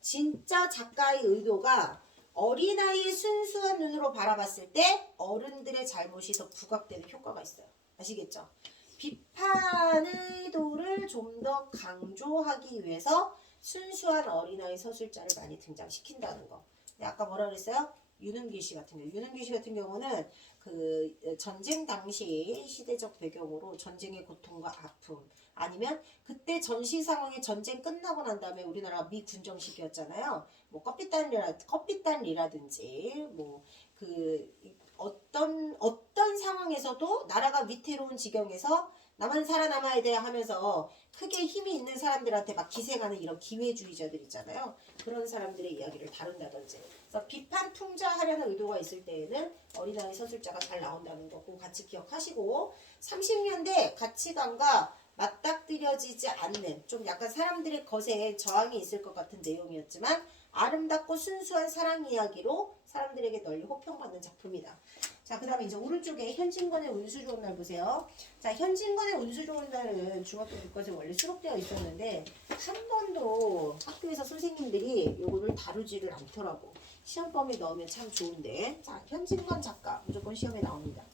진짜 작가의 의도가 어린아이의 순수한 눈으로 바라봤을 때 어른들의 잘못이 더 부각되는 효과가 있어요. 아시겠죠? 비판 의도를 좀 더 강조하기 위해서 순수한 어린아이 서술자를 많이 등장시킨다는 거. 아까 뭐라 그랬어요? 윤은기 씨 같은 경우. 윤은기 씨 같은 경우는 그 전쟁 당시 시대적 배경으로 전쟁의 고통과 아픔, 아니면 그때 전시 상황에 전쟁 끝나고 난 다음에 우리나라가 미군정 시기였잖아요. 뭐 껍빛단리라든지 뭐 그 어떤 상황에서도 나라가 위태로운 지경에서 나만 살아남아야 돼 하면서 크게 힘이 있는 사람들한테 막 기생하는 이런 기회주의자들 있잖아요. 그런 사람들의 이야기를 다룬다든지. 그래서 비판 풍자하려는 의도가 있을 때에는 어린아이 서술자가 잘 나온다는 거 꼭 같이 기억하시고 30년대 가치관과 맞닥뜨려지지 않는 좀 약간 사람들의 것에 저항이 있을 것 같은 내용이었지만 아름답고 순수한 사랑 이야기로 사람들에게 널리 호평받는 작품이다. 자, 그 다음에 이제 오른쪽에 현진건의 운수 좋은 날 보세요. 자, 현진건의 운수 좋은 날은 중학교 교과서에 원래 수록되어 있었는데 한 번도 학교에서 선생님들이 요거를 다루지를 않더라고. 시험 범위에 넣으면 참 좋은데. 자, 현진건 작가 무조건 시험에 나옵니다.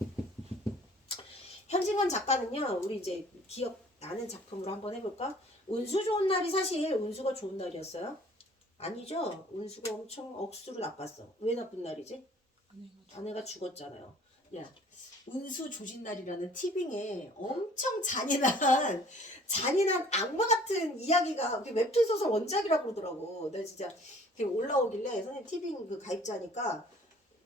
현진건 작가는요, 우리 이제 기억 나는 작품으로 한번 해볼까? 운수 좋은 날이 사실 운수가 좋은 날이었어요? 아니죠. 운수가 엄청 억수로 나빴어. 왜 나쁜 날이지? 아내가 죽었잖아요. 야, 운수 조진 날이라는 티빙에 엄청 잔인한 악마 같은 이야기가 웹툰 소설 원작이라고 그러더라고. 내가 진짜 올라오길래 선생님 티빙 그 가입자니까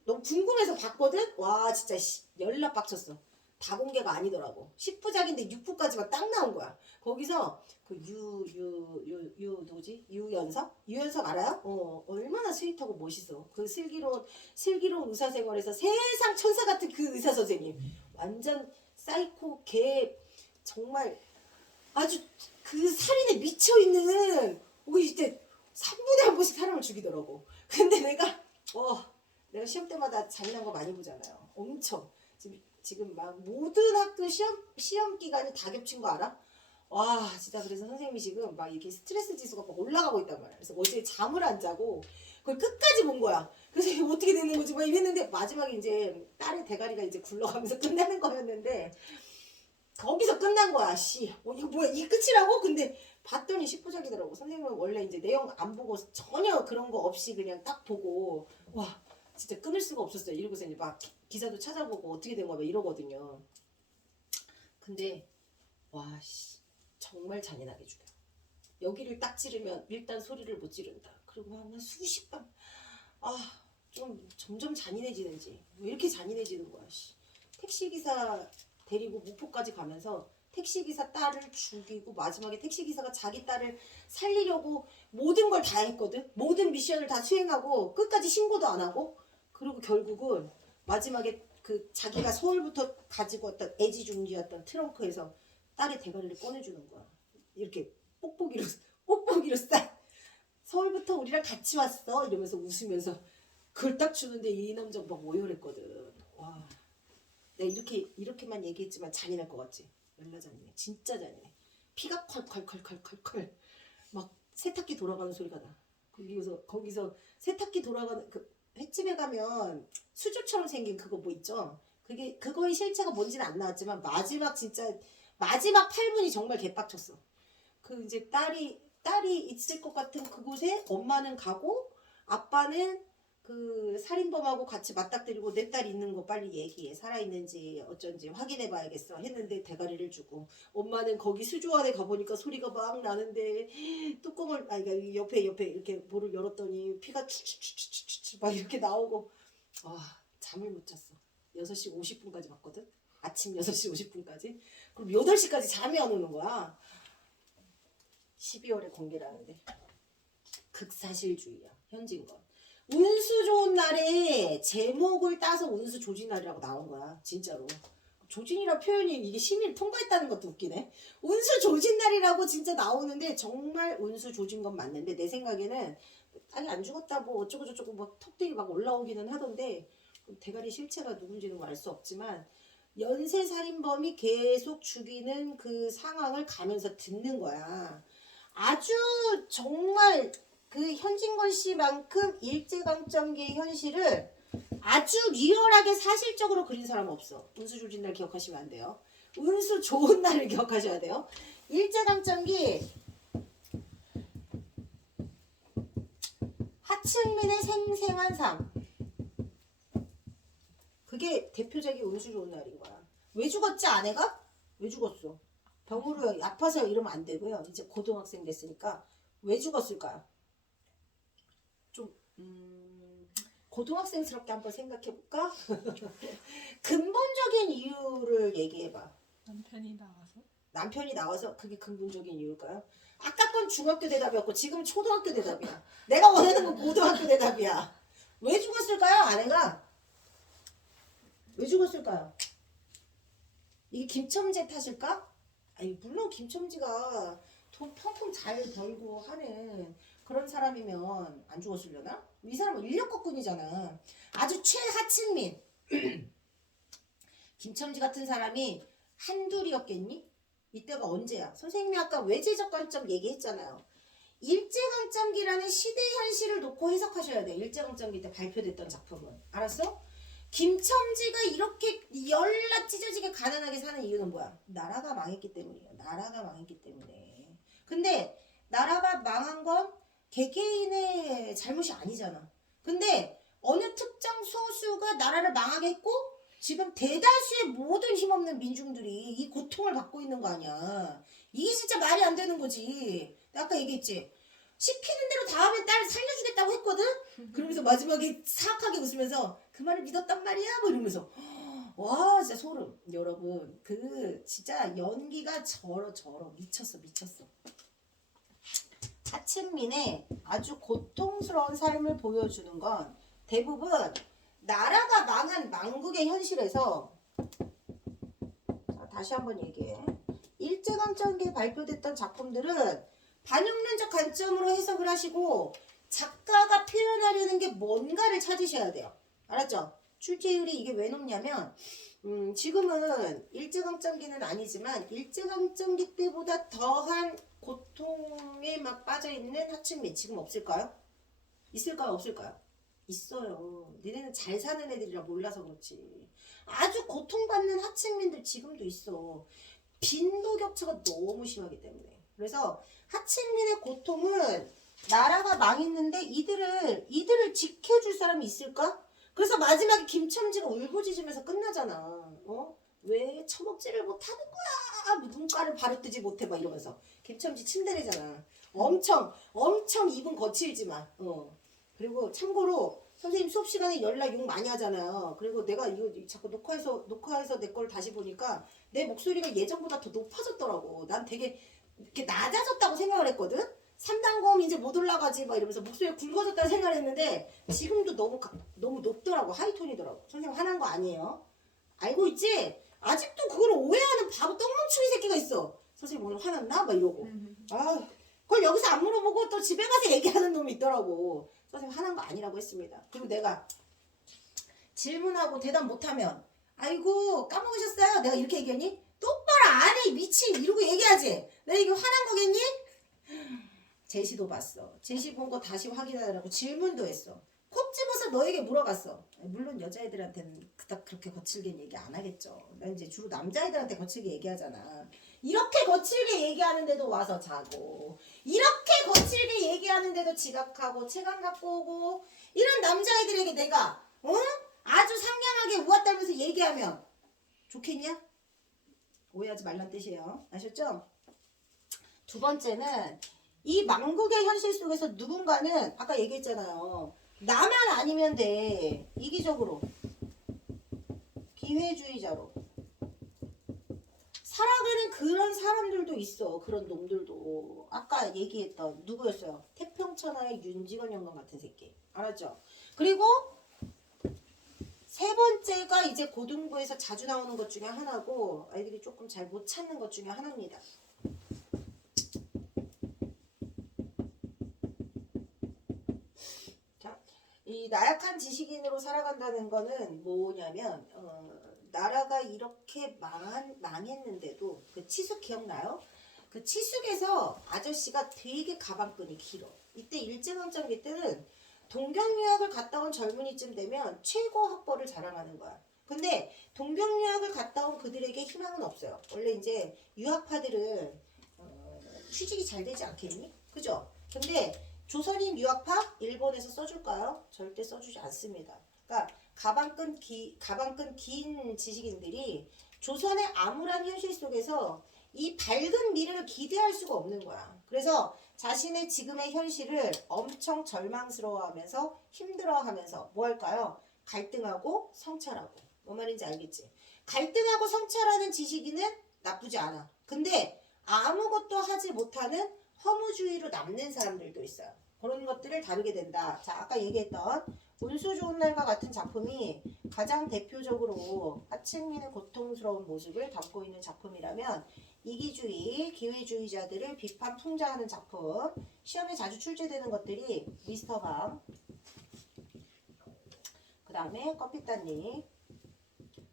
너무 궁금해서 봤거든. 와, 진짜 열나 빡쳤어. 다 공개가 아니더라고. 10부작인데 6부까지만 딱 나온 거야. 거기서 그 누구지? 유연석 알아요? 얼마나 스윗하고 멋있어. 그 슬기로운 의사생활에서 세상 천사 같은 그 의사 선생님. 완전 사이코 개 정말 아주 그 살인에 미쳐 있는 이제 3분의 1번씩 사람을 죽이더라고. 근데 내가 시험 때마다 잔인한 거 많이 보잖아요. 엄청 지금 막 모든 학교 시험 기간이 다 겹친 거 알아? 와 진짜 그래서 선생님이 지금 막 이렇게 스트레스 지수가 막 올라가고 있단 말이야. 그래서 어제 잠을 안 자고 그걸 끝까지 본 거야. 그래서 이게 어떻게 되는 거지 막 이랬는데 마지막에 이제 딸의 대가리가 이제 굴러가면서 끝나는 거였는데 거기서 끝난 거야. 이거 뭐야 이게 끝이라고? 근데 봤더니 10부작이더라고. 선생님은 원래 이제 내용 안 보고 전혀 그런 거 없이 그냥 딱 보고 와 진짜 끊을 수가 없었어요. 이러고서 이제 막 기사도 찾아보고 어떻게 된 거야 막 이러거든요. 근데 정말 잔인하게 죽여. 여기를 딱 찌르면 일단 소리를 못 지른다. 그리고 한 수십 번 좀 점점 잔인해지는지 왜 이렇게 잔인해지는 거야. 택시기사 데리고 목포까지 가면서 택시기사 딸을 죽이고 마지막에 택시기사가 자기 딸을 살리려고 모든 걸 다 했거든. 모든 미션을 다 수행하고 끝까지 신고도 안 하고 그리고 결국은 마지막에 그 자기가 서울부터 가지고 왔던 애지중지였던 트렁크에서 딸의 대가리를 꺼내주는 거야. 이렇게 뽁뽁이로 싹 서울부터 우리랑 같이 왔어 이러면서 웃으면서 그걸 딱 주는데 이 남자가 막 오열했거든. 와 내가 이렇게만 얘기했지만 잔인할 것 같지? 열나 잔인해. 진짜 잔인해. 피가 콸콸콸콸콸콸 막 세탁기 돌아가는 소리가 나. 거기서 세탁기 돌아가는 그 횟집에 가면 수조처럼 생긴 그거 뭐 있죠? 그거의 실체가 뭔지는 안 나왔지만 마지막 8분이 정말 개빡쳤어. 그 이제 딸이 있을 것 같은 그곳에 엄마는 가고 아빠는 그 살인범하고 같이 맞닥뜨리고 내 딸 있는 거 빨리 얘기해. 살아있는지 어쩐지 확인해 봐야겠어 했는데 대가리를 주고 엄마는 거기 수조 안에 가보니까 소리가 막 나는데 뚜껑을 그러니까 옆에 이렇게 볼을 열었더니 피가 추추추추추추 막 이렇게 나오고 잠을 못 잤어. 6시 50분까지 봤거든. 아침 6시 50분까지. 그럼 8시까지 잠이 안 오는 거야. 12월에 공개라는데 극사실주의야. 현진건. 운수 좋은 날에 제목을 따서 운수 조진 날이라고 나온 거야. 진짜로. 조진이란 표현이 이게 심의를 통과했다는 것도 웃기네. 운수 조진 날이라고 진짜 나오는데 정말 운수 조진 건 맞는데 내 생각에는 아니 안 죽었다 뭐 어쩌고 저쩌고 뭐 톡들이 막 올라오기는 하던데 대가리 실체가 누군지는 알 수 없지만 연쇄 살인범이 계속 죽이는 그 상황을 가면서 듣는 거야. 아주 정말 그 현진건 씨만큼 일제강점기의 현실을 아주 리얼하게 사실적으로 그린 사람은 없어. 운수 조진 날 기억하시면 안 돼요. 운수 좋은 날을 기억하셔야 돼요. 일제강점기 하층민의 생생한 삶. 그게 대표적인 운수 좋은 날인 거야. 왜 죽었지 아내가? 왜 죽었어? 병으로 아파서 이러면 안 되고요. 이제 고등학생 됐으니까 왜 죽었을까요? 좀 고등학생스럽게 한번 생각해볼까? 근본적인 이유를 얘기해봐. 남편이 나와서 그게 근본적인 이유일까요? 아까 건 중학교 대답이었고 지금 초등학교 대답이야. 내가 원하는 건 고등학교 대답이야. 왜 죽었을까요? 아내가 왜 죽었을까요? 이게 김첨지 탓일까? 아니 물론 김첨지가 돈 펑펑 잘 벌고 하는 그런 사람이면 안 죽었으려나? 이 사람은 인력거꾼이잖아. 아주 최하층민. 김첨지 같은 사람이 한둘이었겠니? 이때가 언제야? 선생님이 아까 외제적 관점 얘기했잖아요. 일제강점기라는 시대 현실을 놓고 해석하셔야 돼. 일제강점기 때 발표됐던 작품은. 알았어? 김첨지가 이렇게 열나 찢어지게 가난하게 사는 이유는 뭐야? 나라가 망했기 때문이에요. 나라가 망했기 때문에. 근데 나라가 망한 건 개개인의 잘못이 아니잖아. 근데 어느 특정 소수가 나라를 망하게 했고 지금 대다수의 모든 힘없는 민중들이 이 고통을 받고 있는 거 아니야. 이게 진짜 말이 안 되는 거지. 아까 얘기했지. 시키는 대로 다음에 딸 살려주겠다고 했거든? 그러면서 마지막에 사악하게 웃으면서 그 말을 믿었단 말이야? 뭐 이러면서 와 진짜 소름. 여러분 그 진짜 연기가 절어 미쳤어. 하층민의 아주 고통스러운 삶을 보여주는 건 대부분 나라가 망한 망국의 현실에서, 자, 다시 한번 얘기해. 일제강점기에 발표됐던 작품들은 반영론적 관점으로 해석을 하시고 작가가 표현하려는 게 뭔가를 찾으셔야 돼요. 알았죠? 출제율이 이게 왜 높냐면 지금은 일제강점기는 아니지만 일제강점기 때보다 더한 고통에 막 빠져있는 하층민 지금 없을까요? 있을까요? 없을까요? 있어요. 니네는 잘 사는 애들이라 몰라서 그렇지. 아주 고통받는 하층민들 지금도 있어. 빈도격차가 너무 심하기 때문에. 그래서 하층민의 고통은 나라가 망했는데 이들을 지켜줄 사람이 있을까? 그래서 마지막에 김첨지가 울부짖으면서 끝나잖아. 어? 왜 처먹지를 못하는 거야? 눈가를 바로 뜨지 못해 막 이러면서. 김첨지 침대래잖아. 엄청 입은 거칠지만. 그리고 참고로 선생님 수업 시간에 연락 욕 많이 하잖아요. 그리고 내가 이거 자꾸 녹화해서 내 걸 다시 보니까 내 목소리가 예전보다 더 높아졌더라고. 난 되게 이렇게 낮아졌다고 생각을 했거든. 3단검 이제 못 올라가지 막 이러면서 목소리가 굵어졌다고 생각을 했는데 지금도 너무 높더라고. 하이톤이더라고. 선생님 화난 거 아니에요. 알고 있지? 아직도 그걸 오해하는 바보 똥멍충이 새끼가 있어. 선생님 오늘 화났나? 막 이러고. 아, 그걸 여기서 안 물어보고 또 집에 가서 얘기하는 놈이 있더라고. 선생님 화난 거 아니라고 했습니다. 그리고 내가 질문하고 대답 못하면 아이고 까먹으셨어요? 내가 이렇게 얘기하니? 똑바로 안 해 미친 이러고 얘기하지. 내가 이게 화난 거겠니? 제시도 봤어. 제시 본 거 다시 확인하라고 질문도 했어. 콕 집어서 너에게 물어봤어. 물론 여자애들한테는 그닥 그렇게 거칠게 얘기 안 하겠죠. 난 이제 주로 남자애들한테 거칠게 얘기하잖아. 이렇게 거칠게 얘기하는데도 와서 자고, 이렇게 거칠게 얘기하는데도 지각하고 체감 갖고 오고, 이런 남자애들에게 내가 아주 상냥하게 우아 떨면서 얘기하면 좋겠냐? 오해하지 말란 뜻이에요. 아셨죠? 두 번째는 이 망국의 현실 속에서 누군가는 아까 얘기했잖아요. 나만 아니면 돼. 이기적으로 기회주의자로 살아가는 그런 사람들도 있어. 그런 놈들도. 아까 얘기했던 누구였어요? 태평천하의 윤직원 영감 같은 새끼. 알았죠? 그리고 세 번째가 이제 고등부에서 자주 나오는 것 중에 하나고 아이들이 조금 잘 못 찾는 것 중에 하나입니다. 이 나약한 지식인으로 살아간다는 거는 뭐냐면 나라가 이렇게 망했는데도 그 치숙 기억나요? 그 치숙에서 아저씨가 되게 가방끈이 길어. 이때 일제강점기 때는 동경유학을 갔다 온 젊은이쯤 되면 최고 학벌을 자랑하는 거야. 근데 동경유학을 갔다 온 그들에게 희망은 없어요. 원래 이제 유학파들은 취직이 잘 되지 않겠니? 그죠? 근데 조선인 유학파 일본에서 써줄까요? 절대 써주지 않습니다. 그러니까 가방끈 긴 지식인들이 조선의 암울한 현실 속에서 이 밝은 미래를 기대할 수가 없는 거야. 그래서 자신의 지금의 현실을 엄청 절망스러워하면서 힘들어하면서 뭐 할까요? 갈등하고 성찰하고. 뭔 말인지 알겠지? 갈등하고 성찰하는 지식인은 나쁘지 않아. 근데 아무것도 하지 못하는 허무주의로 남는 사람들도 있어요. 그런 것들을 다루게 된다. 자, 아까 얘기했던 운수 좋은 날과 같은 작품이 가장 대표적으로 하층민의 고통스러운 모습을 담고 있는 작품이라면 이기주의, 기회주의자들을 비판 풍자하는 작품, 시험에 자주 출제되는 것들이 미스터 방, 그 다음에 커피따니.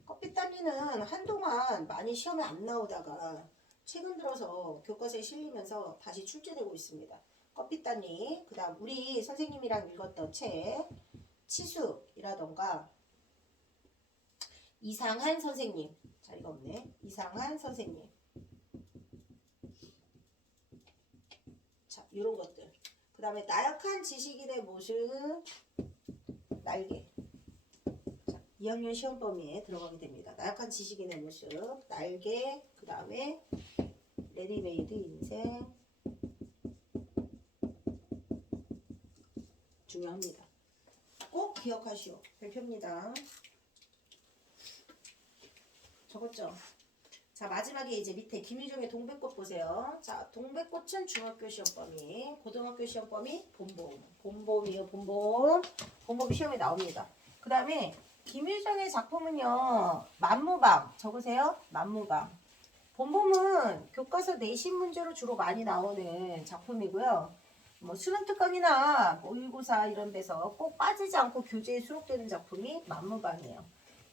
커피따니는 한동안 많이 시험에 안 나오다가 최근 들어서 교과서에 실리면서 다시 출제되고 있습니다. 커피따니, 그 다음 우리 선생님이랑 읽었던 책 치수이라던가 이상한 선생님, 자리가 없네. 이상한 선생님, 자 이런 것들. 그 다음에 나약한 지식인의 모습, 날개. 자, 2학년 시험 범위에 들어가게 됩니다. 나약한 지식인의 모습, 날개. 그 다음에 레디메이드 인생. 중요합니다. 꼭 기억하시오. 별표입니다. 적었죠? 자, 마지막에 이제 밑에 김유정의 동백꽃 보세요. 자, 동백꽃은 중학교 시험 범위, 고등학교 시험 범위 본봄. 본봄이요, 본봄. 본봄 시험에 나옵니다. 그 다음에 김유정의 작품은요, 만무방. 적으세요. 만무방. 본봄은 교과서 내신 문제로 주로 많이 나오는 작품이고요. 뭐 수능 특강이나 모의고사 이런 데서 꼭 빠지지 않고 교재에 수록되는 작품이 만무방이에요.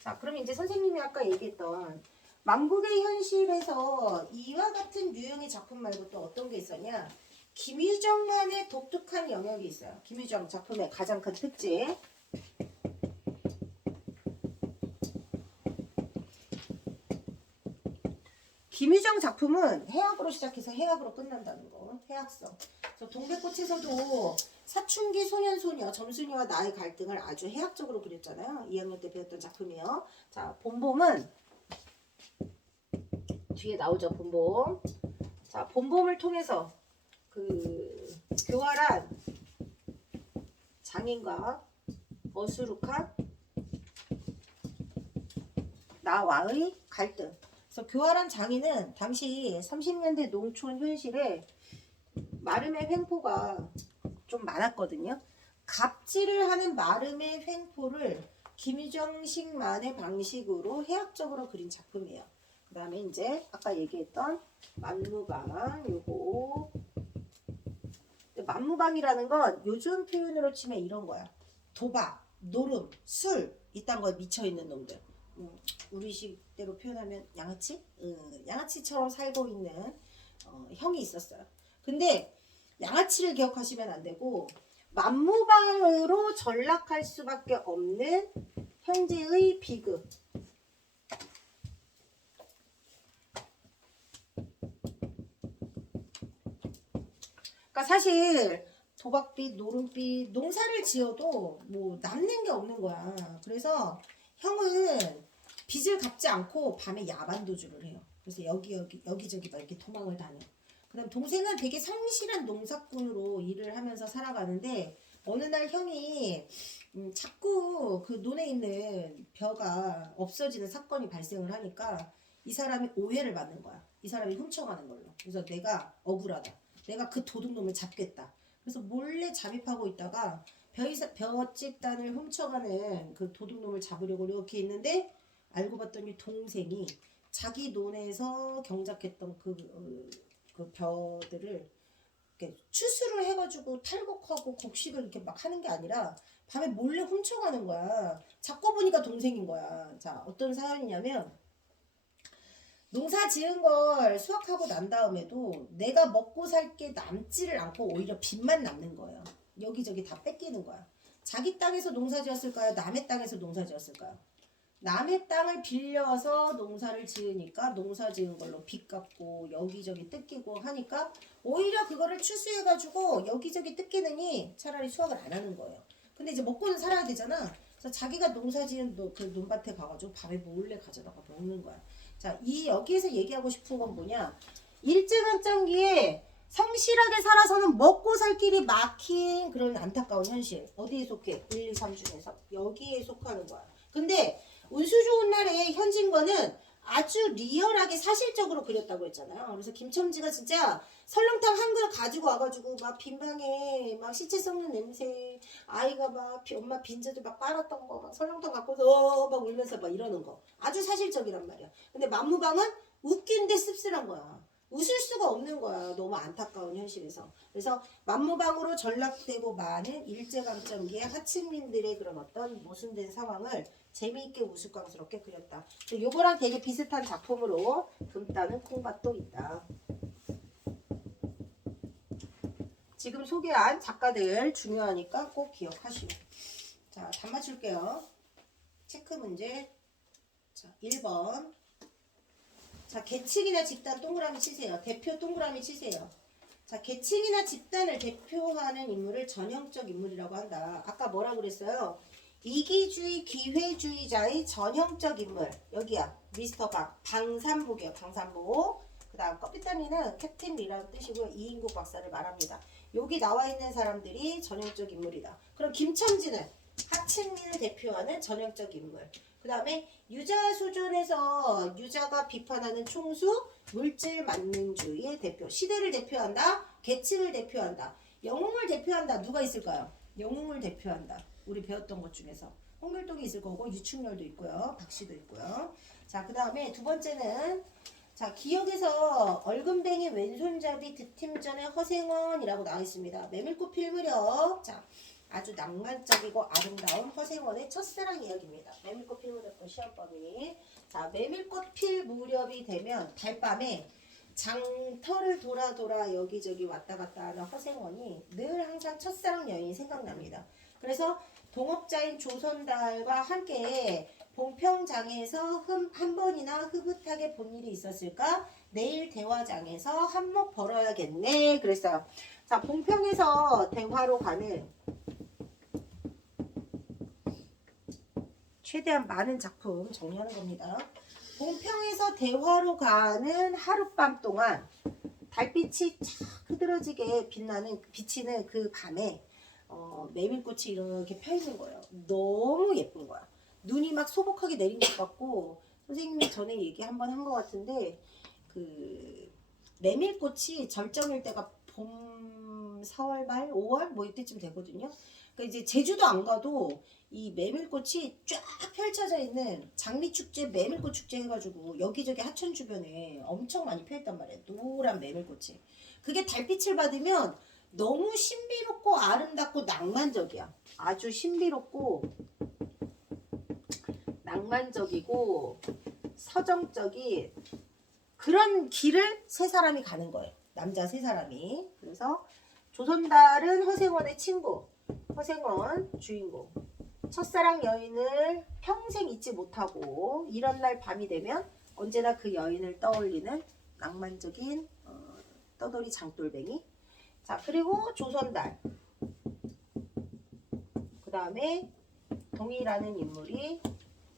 자, 그럼 이제 선생님이 아까 얘기했던 만국의 현실에서 이와 같은 유형의 작품 말고 또 어떤 게 있었냐? 김유정만의 독특한 영역이 있어요. 김유정 작품의 가장 큰 특징. 김유정 작품은 해악으로 시작해서 해악으로 끝난다는 거. 해악성. 그래서 동백꽃에서도 사춘기 소년소녀 점순이와 나의 갈등을 아주 해악적으로 그렸잖아요. 2학년 때 배웠던 작품이에요. 자, 본봄은 뒤에 나오죠. 본봄. 자, 본봄을 통해서 그 교활한 장인과 어수룩한 나와의 갈등. 그래서 교활한 장인은 당시 30년대 농촌 현실에 마름의 횡포가 좀 많았거든요. 갑질을 하는 마름의 횡포를 김유정식만의 방식으로 해학적으로 그린 작품이에요. 그 다음에 이제 아까 얘기했던 만무방 요거. 만무방이라는 건 요즘 표현으로 치면 이런 거야. 도박, 노름, 술 이딴 거에 미쳐있는 놈들. 우리 식대로 표현하면 양아치? 양아치처럼 살고 있는 형이 있었어요. 근데 양아치를 기억하시면 안 되고 만무방으로 전락할 수밖에 없는 현재의 비극. 그러니까 사실 도박빚, 노름빚, 농사를 지어도 뭐 남는 게 없는 거야. 그래서 형은 빚을 갚지 않고 밤에 야반 도주를 해요. 그래서 여기저기 막 이렇게 도망을 다녀. 그다음 동생은 되게 성실한 농사꾼으로 일을 하면서 살아가는데 어느 날 형이 자꾸 그 논에 있는 벼가 없어지는 사건이 발생을 하니까 이 사람이 오해를 받는 거야. 이 사람이 훔쳐가는 걸로. 그래서 내가 억울하다. 내가 그 도둑놈을 잡겠다. 그래서 몰래 잠입하고 있다가 벼집단을 훔쳐가는 그 도둑놈을 잡으려고 이렇게 있는데 알고 봤더니 동생이 자기 논에서 경작했던 그 벼들을 이렇게 추수를 해가지고 탈곡하고 곡식을 이렇게 막 하는 게 아니라 밤에 몰래 훔쳐가는 거야. 잡고 보니까 동생인 거야. 자, 어떤 사연이냐면 농사 지은 걸 수확하고 난 다음에도 내가 먹고 살 게 남지를 않고 오히려 빚만 남는 거예요. 여기저기 다 뺏기는 거야. 자기 땅에서 농사 지었을까요? 남의 땅에서 농사 지었을까요? 남의 땅을 빌려서 농사를 지으니까 농사 지은 걸로 빚 갚고 여기저기 뜯기고 하니까 오히려 그거를 추수해가지고 여기저기 뜯기느니 차라리 수확을 안 하는 거예요. 근데 이제 먹고는 살아야 되잖아. 그래서 자기가 농사 지은 그 논밭에 가가지고 밤에 몰래 가져다가 먹는 거야. 자, 여기에서 얘기하고 싶은 건 뭐냐? 일제강점기에 성실하게 살아서는 먹고 살 길이 막힌 그런 안타까운 현실. 어디에 속해? 1, 2, 3 중에서 여기에 속하는 거야. 근데 운수 좋은 날에 현진권은 아주 리얼하게 사실적으로 그렸다고 했잖아요. 그래서 김첨지가 진짜 설렁탕 한 그릇 가지고 와가지고 막 빈방에 막 시체 썩는 냄새, 아이가 막 엄마 빈자들 막 빨았던 거 막 설렁탕 갖고서 막 울면서 막 이러는 거 아주 사실적이란 말이야. 근데 만무방은 웃긴데 씁쓸한 거야. 웃을 수가 없는 거야. 너무 안타까운 현실에서. 그래서 만무방으로 전락되고 많은 일제강점기의 하층민들의 그런 어떤 모순된 상황을 재미있게 우스꽝스럽게 그렸다. 요거랑 되게 비슷한 작품으로 금따는 콩밭도 있다. 지금 소개한 작가들 중요하니까 꼭 기억하시고. 자, 답 맞출게요. 체크 문제. 자, 1번. 자, 계층이나 집단 동그라미 치세요. 대표 동그라미 치세요. 자, 계층이나 집단을 대표하는 인물을 전형적 인물이라고 한다. 아까 뭐라 그랬어요? 이기주의 기회주의자의 전형적 인물. 여기야. 미스터 박. 방산복이요. 방산복. 그 다음 커피타미는 캡틴 리라는 뜻이고요. 이인국 박사를 말합니다. 여기 나와 있는 사람들이 전형적 인물이다. 그럼 김첨지는 하층민을 대표하는 전형적 인물. 그 다음에 유자 수준에서 유자가 비판하는 총수, 물질 만능주의의 대표. 시대를 대표한다. 계층을 대표한다. 영웅을 대표한다. 누가 있을까요? 영웅을 대표한다. 우리 배웠던 것 중에서 홍길동이 있을 거고 유충렬도 있고요. 박씨도 있고요. 자, 그 다음에 두 번째는 자, 기억에서 얼금뱅이 왼손잡이 득템전의 허생원이라고 나와 있습니다. 메밀꽃 필 무렵. 자, 아주 낭만적이고 아름다운 허생원의 첫사랑 이야기입니다. 메밀꽃 필 무렵 시험범위. 자, 메밀꽃 필 무렵이 되면 달밤에 장터를 돌아 여기저기 왔다 갔다 하는 허생원이 늘 항상 첫사랑 여인이 생각납니다. 그래서 동업자인 조선달과 함께 봉평장에서 한 번이나 흐뭇하게 본 일이 있었을까? 내일 대화장에서 한몫 벌어야겠네. 그랬어요. 자, 봉평에서 대화로 가는 최대한 많은 작품 정리하는 겁니다. 봉평에서 대화로 가는 하룻밤 동안 달빛이 착 흐드러지게 비치는 그 밤에 메밀꽃이 이렇게 펴 있는 거예요. 너무 예쁜 거야. 눈이 막 소복하게 내린 것 같고, 선생님이 전에 얘기 한번 한 것 같은데 그 메밀꽃이 절정일 때가 봄 4월 말 5월 뭐 이때쯤 되거든요. 그러니까 이제 제주도 안 가도 이 메밀꽃이 쫙 펼쳐져 있는 장미축제, 메밀꽃 축제 해가지고 여기저기 하천 주변에 엄청 많이 펴있단 말이에요. 노란 메밀꽃이. 그게 달빛을 받으면 너무 신비롭고 아름답고 낭만적이야. 아주 신비롭고 낭만적이고 서정적인 그런 길을 세 사람이 가는 거예요. 남자 세 사람이. 그래서 조선달은 허생원의 친구, 허생원 주인공. 첫사랑 여인을 평생 잊지 못하고 이런 날 밤이 되면 언제나 그 여인을 떠올리는 낭만적인 떠돌이 장돌뱅이. 자, 그리고 조선달. 그 다음에 동희라는 인물이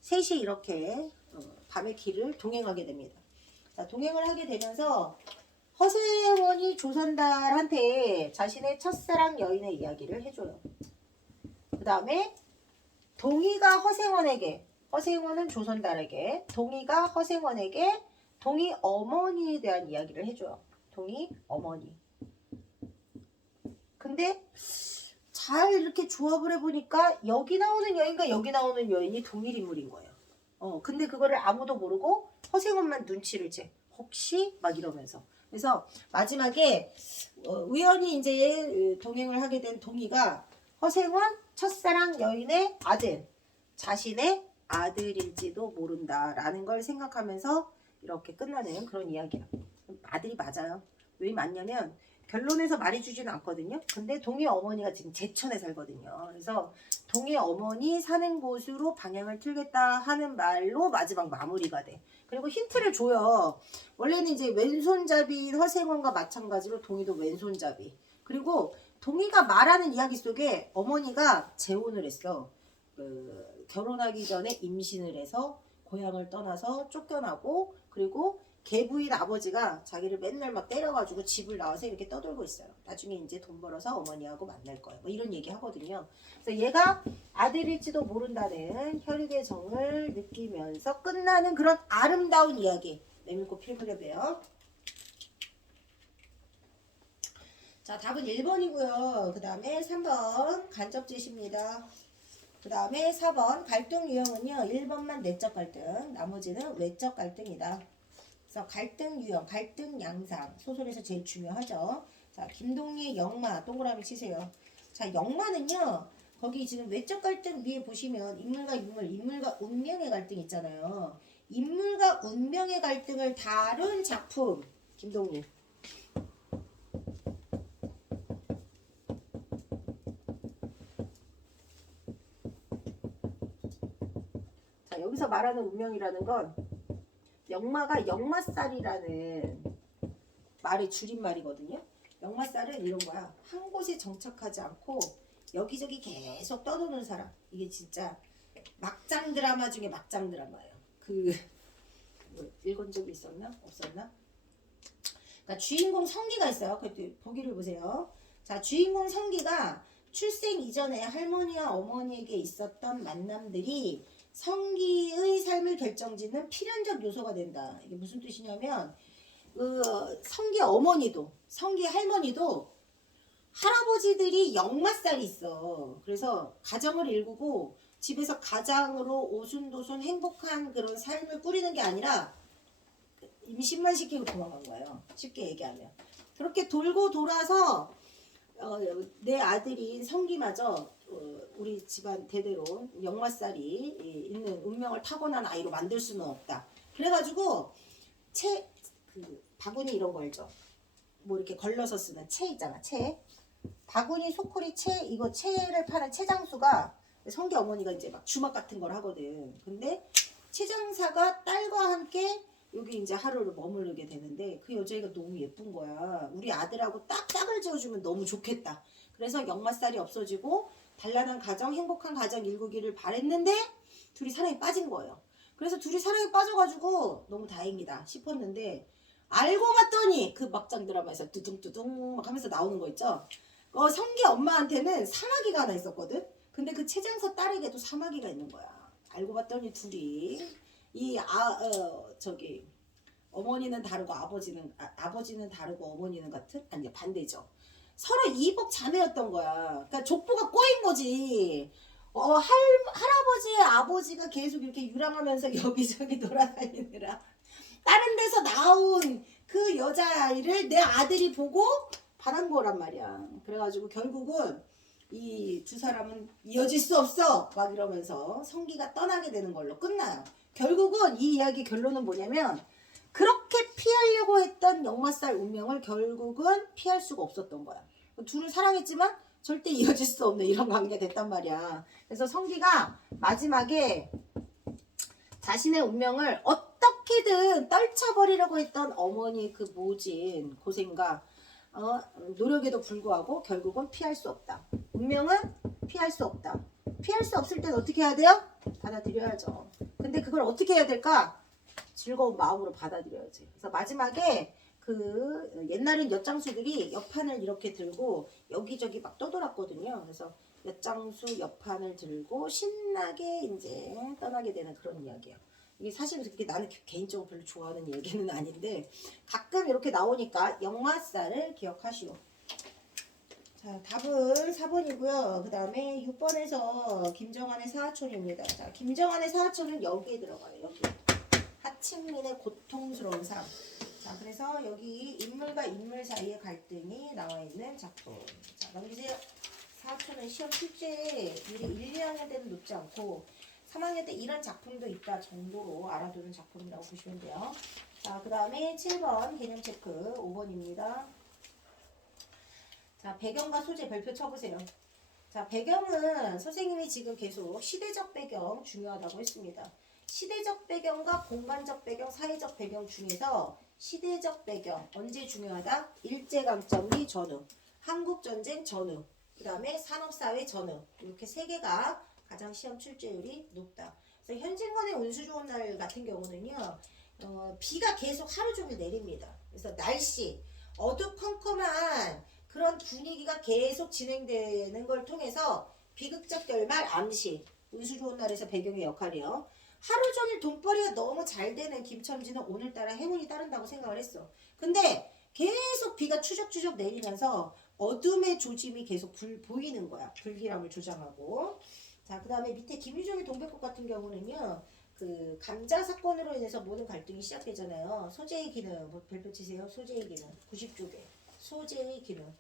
셋이 이렇게 밤의 길을 동행하게 됩니다. 자, 동행을 하게 되면서 허생원이 조선달한테 자신의 첫사랑 여인의 이야기를 해줘요. 그 다음에 동희가 허생원에게, 허생원은 조선달에게, 동희가 허생원에게 동희 어머니에 대한 이야기를 해줘요. 동희 어머니. 근데 잘 이렇게 조합을 해보니까 여기 나오는 여인과 여기 나오는 여인이 동일 인물인 거예요. 근데 그거를 아무도 모르고 허생원만 눈치를 채. 혹시 막 이러면서. 그래서 마지막에 우연히 이제 동행을 하게 된 동희가 허생원 첫사랑 여인의 아들, 자신의 아들일지도 모른다라는 걸 생각하면서 이렇게 끝나는 그런 이야기야. 아들이 맞아요. 왜 맞냐면 결론에서 말해주지는 않거든요. 근데 동희 어머니가 지금 제천에 살거든요. 그래서 동희 어머니 사는 곳으로 방향을 틀겠다 하는 말로 마지막 마무리가 돼. 그리고 힌트를 줘요. 원래는 이제 왼손잡이인 허생원과 마찬가지로 동희도 왼손잡이. 그리고 동희가 말하는 이야기 속에 어머니가 재혼을 했어. 결혼하기 전에 임신을 해서 고향을 떠나서 쫓겨나고, 그리고 계부인 아버지가 자기를 맨날 막 때려가지고 집을 나와서 이렇게 떠돌고 있어요. 나중에 이제 돈 벌어서 어머니하고 만날 거예요. 뭐 이런 얘기 하거든요. 그래서 얘가 아들일지도 모른다는 혈육의 정을 느끼면서 끝나는 그런 아름다운 이야기. 메밀꽃 필무렵이에요. 자, 답은 1번이고요. 그 다음에 3번 간접제시입니다. 그 다음에 4번 갈등 유형은요. 1번만 내적 갈등, 나머지는 외적 갈등이다. 그래서 갈등 유형, 갈등 양상, 소설에서 제일 중요하죠. 자, 김동리의 역마 동그라미 치세요. 자, 역마는요. 거기 지금 외적 갈등 위에 보시면 인물과 인물, 인물과 운명의 갈등 있잖아요. 인물과 운명의 갈등을 다룬 작품, 김동리. 자, 여기서 말하는 운명이라는 건 역마가 역마살이라는 말의 줄임말이거든요. 역마살은 이런 거야. 한 곳에 정착하지 않고 여기저기 계속 떠도는 사람. 이게 진짜 막장 드라마 중에 막장 드라마예요. 뭐 읽은 적이 있었나? 없었나? 그러니까 주인공 성기가 있어요. 그때 보기를 보세요. 자, 주인공 성기가 출생 이전에 할머니와 어머니에게 있었던 만남들이 성기의 삶을 결정짓는 필연적 요소가 된다. 이게 무슨 뜻이냐면 그 성기 어머니도 성기 할머니도 할아버지들이 역마살이 있어. 그래서 가정을 일구고 집에서 가장으로 오순도순 행복한 그런 삶을 꾸리는 게 아니라 임신만 시키고 도망간 거예요. 쉽게 얘기하면. 그렇게 돌고 돌아서 내 아들인 성기마저 우리 집안 대대로 역마살이 있는 운명을 타고난 아이로 만들 수는 없다. 그래가지고 바구니 이런 거 알죠? 뭐 이렇게 걸러서 쓰는 채 있잖아. 채. 바구니 소쿠리 채 이거 채를 파는 채장수가 성기 어머니가 이제 막 주막 같은 걸 하거든. 근데 채장사가 딸과 함께 여기 이제 하루를 머무르게 되는데 그 여자애가 너무 예쁜 거야. 우리 아들하고 딱 짝을 지어주면 너무 좋겠다. 그래서 역마살이 없어지고 단란한 가정, 행복한 가정 일구기를 바랬는데 둘이 사랑에 빠진 거예요. 그래서 둘이 사랑에 빠져가지고 너무 다행이다 싶었는데 알고 봤더니 그 막장 드라마에서 뚜둥뚜둥 막 하면서 나오는 거 있죠. 성기 엄마한테는 사마귀가 하나 있었거든. 근데 그 채장사 딸에게도 사마귀가 있는 거야. 알고 봤더니 둘이 어머니는 다르고 아버지는 다르고 어머니는 같은 아니 반대죠. 서로 이복 자매였던 거야. 그러니까 족보가 꼬인 거지. 할아버지의 아버지가 계속 이렇게 유랑하면서 여기저기 돌아다니느라 다른 데서 나온 그 여자아이를 내 아들이 보고 반한 거란 말이야. 그래가지고 결국은 이 두 사람은 이어질 수 없어 막 이러면서 성기가 떠나게 되는 걸로 끝나요. 결국은 이 이야기 결론은 뭐냐면 그렇게 피하려고 했던 역마살 운명을 결국은 피할 수가 없었던 거야. 둘을 사랑했지만 절대 이어질 수 없는 이런 관계가 됐단 말이야. 그래서 성기가 마지막에 자신의 운명을 어떻게든 떨쳐버리려고 했던 어머니의 그 모진 고생과 노력에도 불구하고 결국은 피할 수 없다. 운명은 피할 수 없다. 피할 수 없을 땐 어떻게 해야 돼요? 받아들여야죠. 근데 그걸 어떻게 해야 될까? 즐거운 마음으로 받아들여야지. 그래서 마지막에 옛날엔 엿장수들이 옆판을 이렇게 들고 여기저기 막 떠돌았거든요. 그래서 엿장수 옆판을 들고 신나게 이제 떠나게 되는 그런 이야기예요. 이게 사실 그렇게 나는 개인적으로 별로 좋아하는 얘기는 아닌데 가끔 이렇게 나오니까 역마살을 기억하시오. 자, 답은 4번이고요. 그 다음에 6번에서 김정한의 사하촌입니다. 자, 김정한의 사하촌은 여기에 들어가요. 여기. 하층민의 고통스러운 삶. 자, 그래서 여기 인물과 인물 사이의 갈등이 나와 있는 작품. 자, 넘기세요. 사하촌은 시험 출제율이 1, 2학년 때는 높지 않고 3학년 때 이런 작품도 있다 정도로 알아두는 작품이라고 보시면 돼요. 자, 그 다음에 7번 개념 체크 5번입니다. 자, 배경과 소재 별표 쳐보세요. 자, 배경은 선생님이 지금 계속 시대적 배경 중요하다고 했습니다. 시대적 배경과 공간적 배경, 사회적 배경 중에서 시대적 배경 언제 중요하다? 일제강점기 전후, 한국전쟁 전후, 그 다음에 산업사회 전후 이렇게 세 개가 가장 시험 출제율이 높다. 그래서 현진건의 운수 좋은 날 같은 경우는요, 비가 계속 하루 종일 내립니다. 그래서 날씨, 어두컴컴한 그런 분위기가 계속 진행되는 걸 통해서 비극적 결말 암시, 운수 좋은 날에서 배경의 역할이요. 하루 종일 돈벌이가 너무 잘 되는 김첨지는 오늘따라 행운이 따른다고 생각을 했어. 근데 계속 비가 추적추적 내리면서 어둠의 조짐이 계속 보이는 거야. 불길함을 조장하고. 자, 그 다음에 밑에 김유정의 동백꽃 같은 경우는요, 그 감자 사건으로 인해서 모든 갈등이 시작되잖아요. 소재의 기능, 뭐 별표 치세요. 소재의 기능. 90쪽에. 소재의 기능.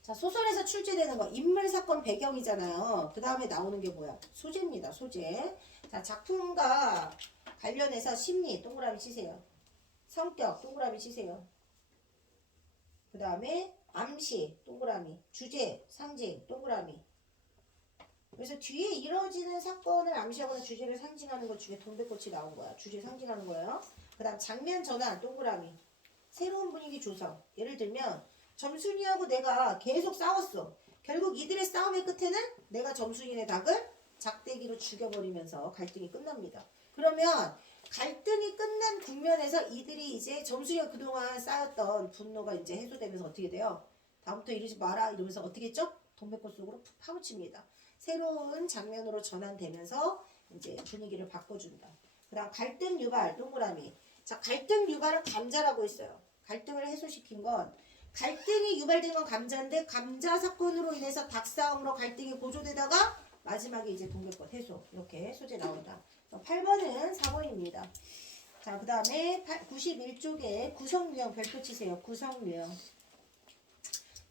자, 소설에서 출제되는 거 인물 사건 배경이잖아요. 그 다음에 나오는 게 뭐야? 소재입니다. 소재. 자, 작품과 관련해서 심리 동그라미 치세요. 성격 동그라미 치세요. 그 다음에 암시 동그라미, 주제 상징 동그라미. 그래서 뒤에 이루어지는 사건을 암시하거나 주제를 상징하는 것 중에 동백꽃이 나온 거야. 주제 상징하는 거예요. 그 다음 장면 전환 동그라미. 새로운 분위기 조성. 예를 들면 점순이하고 내가 계속 싸웠어. 결국 이들의 싸움의 끝에는 내가 점순이네 닭을 작대기로 죽여버리면서 갈등이 끝납니다. 그러면 갈등이 끝난 국면에서 이들이 이제 점순이가 그동안 쌓였던 분노가 이제 해소되면서 어떻게 돼요? 다음부터 이러지 마라 이러면서 어떻게 했죠? 동백꽃 속으로 푹 파묻힙니다. 새로운 장면으로 전환되면서 이제 분위기를 바꿔준다. 그 다음 갈등 유발 동그라미. 자, 갈등 유발은 감자라고 했어요. 갈등을 해소시킨 건 갈등이 유발된 건 감자인데 감자 사건으로 인해서 닭싸움으로 갈등이 고조되다가 마지막에 이제 동백꽃 해소 이렇게 소재 나온다. 8번은 4번입니다. 자, 그 다음에 91쪽에 구성유형 별표 치세요. 구성유형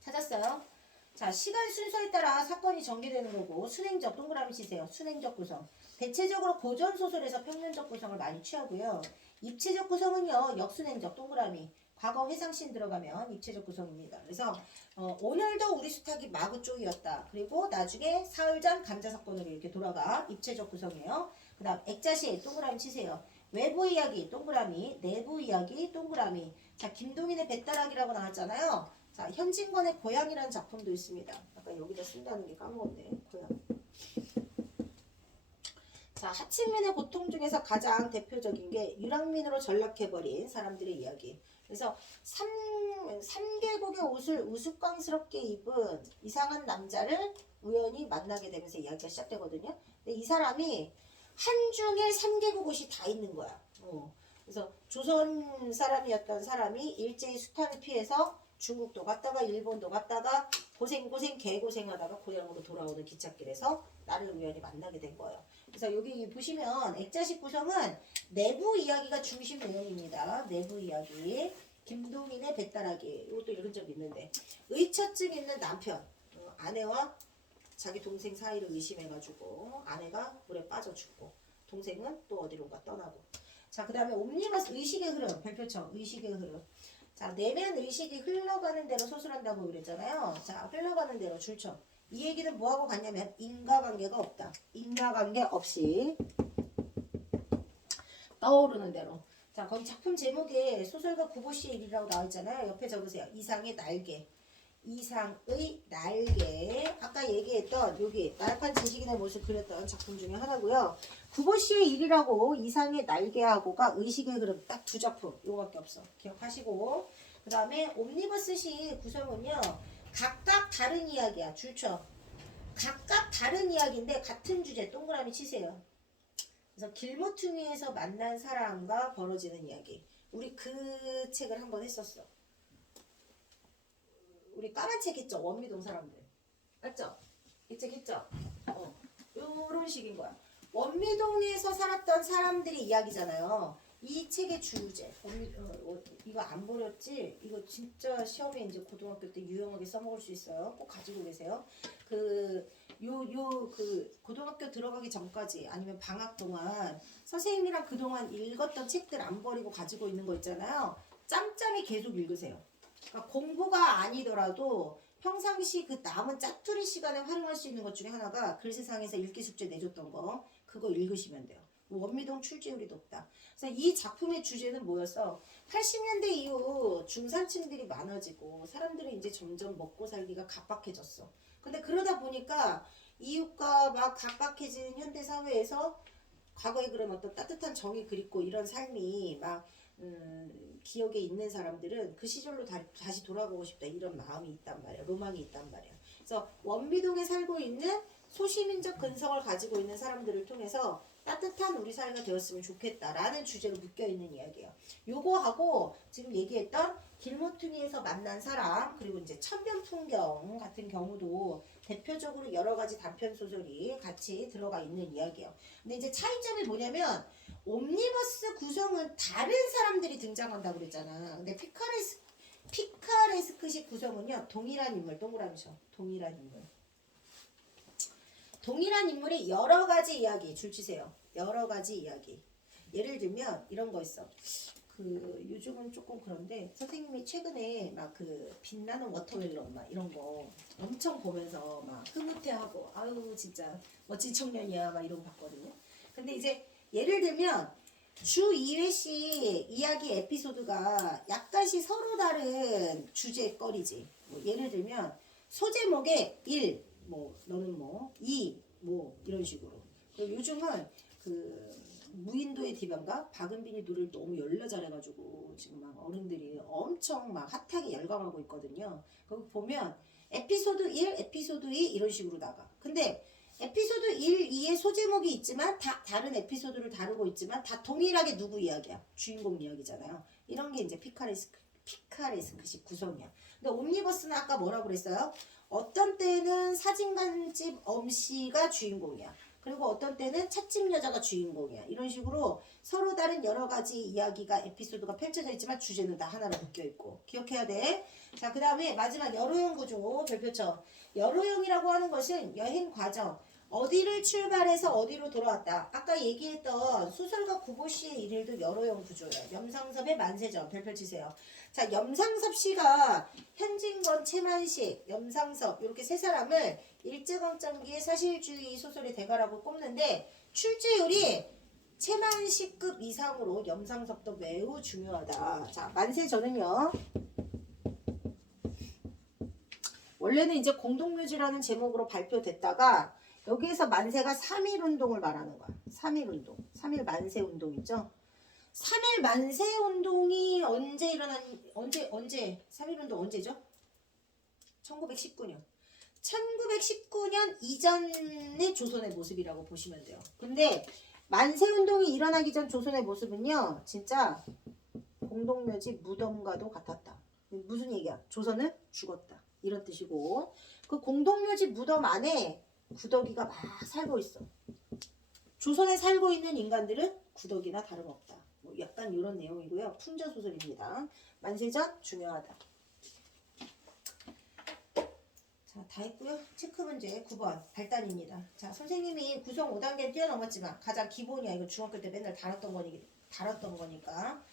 찾았어요? 자, 시간 순서에 따라 사건이 전개되는 거고 순행적 동그라미 치세요. 순행적 구성. 대체적으로 고전 소설에서 평면적 구성을 많이 취하고요. 입체적 구성은요. 역순행적 동그라미. 과거 회상씬 들어가면 입체적 구성입니다. 그래서 오늘도 우리 수탉이 마구 쪽이었다. 그리고 나중에 사흘 전 감자 사건으로 이렇게 돌아가 입체적 구성이에요. 그 다음 액자시 동그라미 치세요. 외부 이야기 동그라미, 내부 이야기 동그라미. 자, 김동인의 배따라기라고 나왔잖아요. 자, 현진권의 고향이라는 작품도 있습니다. 아까 여기다 쓴다는 게 까먹었네. 고향. 자, 하층민의 고통 중에서 가장 대표적인 게 유랑민으로 전락해버린 사람들의 이야기. 그래서 3개국의 옷을 우스꽝스럽게 입은 이상한 남자를 우연히 만나게 되면서 이야기가 시작되거든요. 근데 이 사람이 한중일 3개국 옷이 다 있는 거야. 그래서 조선 사람이었던 사람이 일제히 수탈을 피해서 중국도 갔다가 일본도 갔다가 고생 개고생하다가 고향으로 돌아오는 기찻길에서 나를 우연히 만나게 된 거예요. 그래서 여기 보시면 액자식 구성은 내부 이야기가 중심 내용입니다. 내부 이야기. 김동인의 배따라기. 이것도 읽은 적 있는데 의처증 있는 남편. 아내와 자기 동생 사이를 의심해가지고 아내가 물에 빠져 죽고 동생은 또 어디론가 떠나고. 자, 그 다음에 옴니버스 의식의 흐름. 별표청 의식의 흐름. 자, 내면 의식이 흘러가는 대로 소설한다고 그랬잖아요. 자, 흘러가는 대로 줄쳐. 이 얘기는 뭐하고 같냐면 인과관계가 없다. 인과관계 없이 떠오르는 대로. 자, 거기 작품 제목에 소설가 구보씨의 일이라고 나와 있잖아요. 옆에 적으세요. 이상의 날개. 이상의 날개. 아까 얘기했던 여기 나약한 지식인의 모습 그렸던 작품 중에 하나고요. 구보씨의 일이라고 이상의 날개하고가 의식의 흐름 딱 두 작품. 이거밖에 없어. 기억하시고. 그 다음에 옴니버스시 구성은요. 각각 다른 이야기야. 줄쳐. 각각 다른 이야기인데 같은 주제 동그라미 치세요. 그래서 길모퉁이에서 만난 사람과 벌어지는 이야기. 우리 그 책을 한번 했었어. 우리 까만 책 했죠? 원미동 사람들. 맞죠? 이 책 했죠? 요런 식인 거야. 원미동에서 살았던 사람들의 이야기잖아요. 이 책의 주제. 이거 안 버렸지? 이거 진짜 시험에 이제 고등학교 때 유용하게 써먹을 수 있어요. 꼭 가지고 계세요. 그 고등학교 들어가기 전까지 아니면 방학 동안 선생님이랑 그동안 읽었던 책들 안 버리고 가지고 있는 거 있잖아요. 짬짬이 계속 읽으세요. 그러니까 공부가 아니더라도 평상시 그 남은 짜투리 시간에 활용할 수 있는 것 중에 하나가 글세상에서 읽기 숙제 내줬던 거 그거 읽으시면 돼요. 원미동 출제율이 높다. 그래서 이 작품의 주제는 뭐였어? 80년대 이후 중산층들이 많아지고 사람들이 이제 점점 먹고 살기가 각박해졌어. 근데 그러다 보니까 이웃과 막 각박해진 현대 사회에서 과거에 그런 어떤 따뜻한 정이 그립고 이런 삶이 막 기억에 있는 사람들은 그 시절로 다시 돌아가고 싶다 이런 마음이 있단 말이야. 로망이 있단 말이야. 그래서 원미동에 살고 있는 소시민적 근성을 가지고 있는 사람들을 통해서 따뜻한 우리 사회가 되었으면 좋겠다라는 주제로 묶여있는 이야기예요. 요거하고 지금 얘기했던 길모퉁이에서 만난 사람 그리고 이제 천변풍경 같은 경우도 대표적으로 여러 가지 단편 소설이 같이 들어가 있는 이야기예요. 근데 이제 차이점이 뭐냐면 옴니버스 구성은 다른 사람들이 등장한다고 그랬잖아. 근데 피카레스크식 구성은요. 동일한 인물 동그라미죠. 동일한 인물. 동일한 인물이 여러 가지 이야기 줄치세요. 여러 가지 이야기. 예를 들면 이런 거 있어. 요즘은 조금 그런데 선생님이 최근에 막 빛나는 워터멜론 막 이런 거 엄청 보면서 막 흐뭇해하고 아유 진짜 멋진 청년이야 막 이런 거 봤거든요. 근데 이제 예를 들면 주 2회씩 이야기 에피소드가 약간씩 서로 다른 주제거리지. 뭐 예를 들면 소제목에 1 뭐 너는 뭐 2 뭐 이런 식으로. 그리고 요즘은 무인도의 디반가 박은빈이 노래를 너무 열려 잘해가지고 지금 막 어른들이 엄청 막 핫하게 열광하고 있거든요. 거기 보면 에피소드 1, 에피소드 2 이런 식으로 나가. 근데 에피소드 1, 2의 소제목이 있지만 다 다른 에피소드를 다루고 있지만 다 동일하게 누구 이야기야? 주인공 이야기잖아요. 이런 게 이제 피카레스크식 구성이야. 근데 옴니버스는 아까 뭐라고 그랬어요? 어떤 때는 사진관집 엄씨가 주인공이야. 그리고 어떤 때는 찻집 여자가 주인공이야. 이런 식으로 서로 다른 여러 가지 이야기가 에피소드가 펼쳐져 있지만 주제는 다 하나로 묶여 있고 기억해야 돼. 자, 그 다음에 마지막 여로용 구조 별표쳐. 여로용이라고 하는 것은 여행 과정. 어디를 출발해서 어디로 돌아왔다. 아까 얘기했던 소설가 구보씨의 일일도 여로용 구조예요. 염상섭의 만세전 별표 치세요. 자, 염상섭 씨가 현진건, 최만식, 염상섭 이렇게 세 사람을 일제강점기의 사실주의 소설의 대가라고 꼽는데 출제율이 최만식급 이상으로 염상섭도 매우 중요하다. 자, 만세전은요. 원래는 이제 공동묘지라는 제목으로 발표됐다가 여기에서 만세가 3.1운동을 말하는 거야. 3.1운동. 3.1 만세운동 있죠? 3.1 만세운동이 언제 언제 3.1운동 언제죠? 1919년. 1919년 이전의 조선의 모습이라고 보시면 돼요. 근데 만세운동이 일어나기 전 조선의 모습은요. 진짜 공동묘지 무덤과도 같았다. 무슨 얘기야? 조선은 죽었다. 이런 뜻이고 그 공동묘지 무덤 안에 구더기가 막 살고 있어. 조선에 살고 있는 인간들은 구더기나 다름없다. 뭐 약간 이런 내용이고요. 풍자소설입니다. 만세전 중요하다. 자, 다 했고요. 체크 문제 9번 발단입니다. 자, 선생님이 구성 5단계는 뛰어넘었지만 가장 기본이야. 이거 중학교 때 맨날 다뤘던 거니까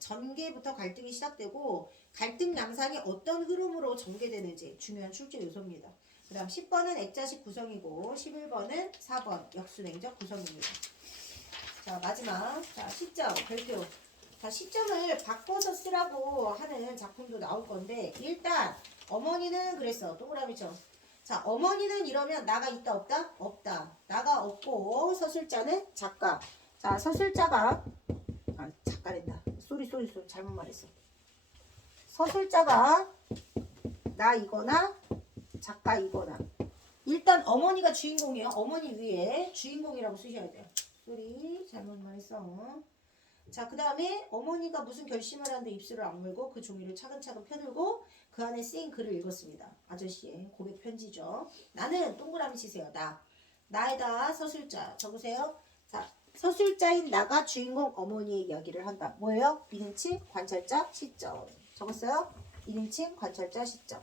전개부터 갈등이 시작되고 갈등 양상이 어떤 흐름으로 전개되는지 중요한 출제 요소입니다. 그 다음 10번은 액자식 구성이고 11번은 4번 역순행적 구성입니다. 자, 마지막 자, 시점 별표. 자, 시점을 바꿔서 쓰라고 하는 작품도 나올 건데 일단 어머니는 그랬어. 동그라미죠. 자, 어머니는 이러면 나가 있다 없다? 없다. 나가 없고 서술자는 작가. 자, 서술자가 작가랜다. 쏘리 잘못 말했어. 서술자가 나이거나 작가이거나 일단 어머니가 주인공이에요. 어머니 위에 주인공이라고 쓰셔야 돼요. 쏘리 잘못 말했어. 자, 그 다음에 어머니가 무슨 결심을 하는데 입술을 악물고 그 종이를 차근차근 펴들고 그 안에 쓰인 글을 읽었습니다. 아저씨의 고백 편지죠. 나는 동그라미 치세요. 나에다 서술자 적으세요. 자, 서술자인 나가 주인공 어머니의 이야기를 한다. 뭐예요? 1인칭 관찰자 시점. 적었어요? 1인칭 관찰자 시점.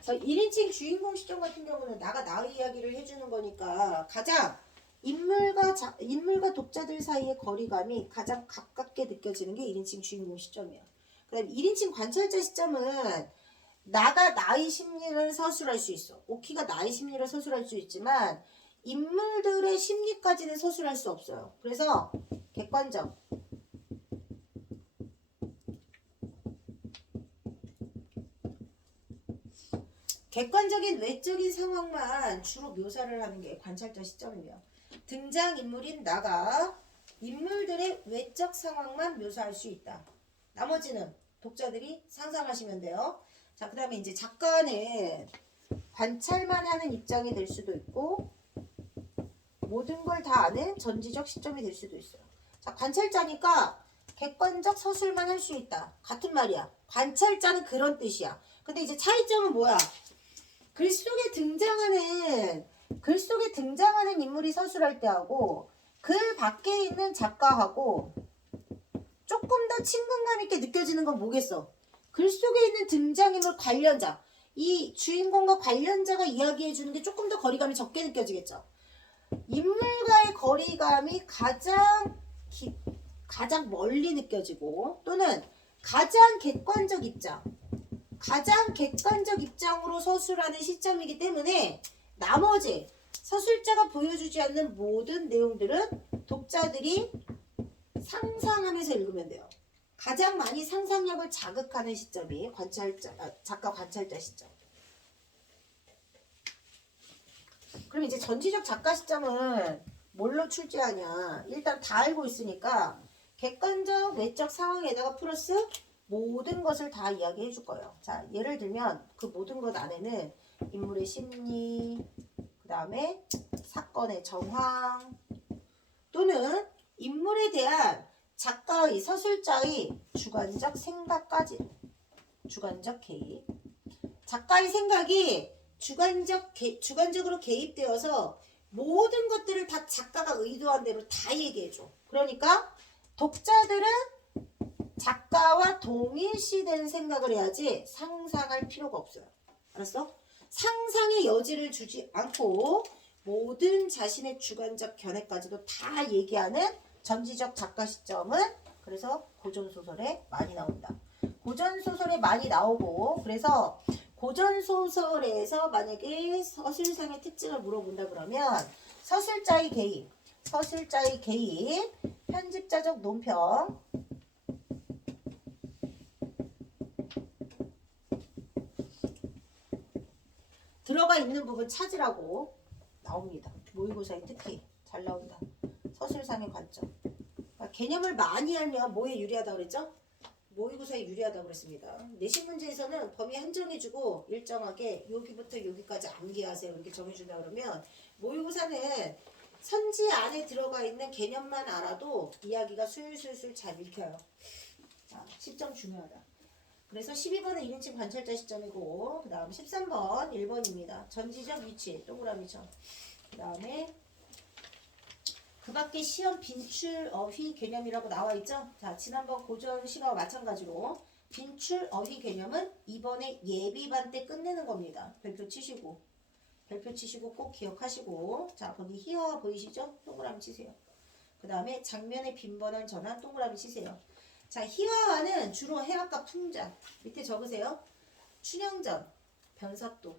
자, 1인칭 주인공 시점 같은 경우는 나가 나의 이야기를 해주는 거니까 가장 인물과 독자들 사이의 거리감이 가장 가깝게 느껴지는 게 1인칭 주인공 시점이에요. 그 다음에 1인칭 관찰자 시점은 나가 나의 심리를 서술할 수 있어. 오키가 나의 심리를 서술할 수 있지만 인물들의 심리까지는 서술할 수 없어요. 그래서 객관적. 객관적인 외적인 상황만 주로 묘사를 하는 게 관찰자 시점이에요. 등장인물인 나가 인물들의 외적 상황만 묘사할 수 있다. 나머지는 독자들이 상상하시면 돼요. 자, 그 다음에 이제 작가는 관찰만 하는 입장이 될 수도 있고 모든 걸 다 아는 전지적 시점이 될 수도 있어요. 자, 관찰자니까 객관적 서술만 할 수 있다. 같은 말이야. 관찰자는 그런 뜻이야. 근데 이제 차이점은 뭐야? 글 속에 등장하는 인물이 서술할 때하고 글 밖에 있는 작가하고 조금 더 친근감 있게 느껴지는 건 뭐겠어? 글 속에 있는 등장인물 관련자. 이 주인공과 관련자가 이야기해 주는 게 조금 더 거리감이 적게 느껴지겠죠. 인물과의 거리감이 가장 멀리 느껴지고 또는 가장 객관적 입장으로 서술하는 시점이기 때문에 나머지 서술자가 보여주지 않는 모든 내용들은 독자들이 상상하면서 읽으면 돼요. 가장 많이 상상력을 자극하는 시점이 작가 관찰자 시점. 그럼 이제 전지적 작가 시점은 뭘로 출제하냐? 일단 다 알고 있으니까 객관적 외적 상황에다가 플러스 모든 것을 다 이야기해 줄 거예요. 자, 예를 들면 그 모든 것 안에는 인물의 심리, 그 다음에 사건의 정황, 또는 인물에 대한 작가의, 서술자의 주관적 생각까지, 주관적 개입. 작가의 생각이 주관적으로 개입되어서 모든 것들을 다 작가가 의도한 대로 다 얘기해줘. 그러니까 독자들은 작가와 동일시된 생각을 해야지 상상할 필요가 없어요. 알았어? 상상의 여지를 주지 않고 모든 자신의 주관적 견해까지도 다 얘기하는 전지적 작가 시점은 그래서 고전소설에 많이 나온다. 고전소설에 많이 나오고, 그래서 고전소설에서 만약에 서술상의 특징을 물어본다 그러면 서술자의 개입, 편집자적 논평, 들어가 있는 부분 찾으라고 나옵니다. 모의고사에 특히 잘 나온다. 서술상의 관점. 그러니까 개념을 많이 알면 뭐에 유리하다고 그랬죠? 모의고사에 유리하다고 그랬습니다. 내신 문제에서는 범위 한정해주고 일정하게 여기부터 여기까지 암기하세요 이렇게 정해준다 그러면 모의고사는 선지 안에 들어가 있는 개념만 알아도 이야기가 술술술 잘 읽혀요. 자, 시점 중요하다. 그래서 12번은 1인칭 관찰자 시점이고, 그 다음 13번 1번입니다. 전지적 위치, 동그라미죠. 그 다음에 그 밖에 시험 빈출 어휘 개념이라고 나와 있죠. 자, 지난번 고전 시가와 마찬가지로 빈출 어휘 개념은 이번에 예비반 때 끝내는 겁니다. 별표 치시고 꼭 기억하시고, 자, 거기 희화 보이시죠? 동그라미 치세요. 그 다음에 장면의 빈번한 전환, 동그라미 치세요. 자, 희화화는 주로 해학과 풍자. 밑에 적으세요. 춘향전, 변사또.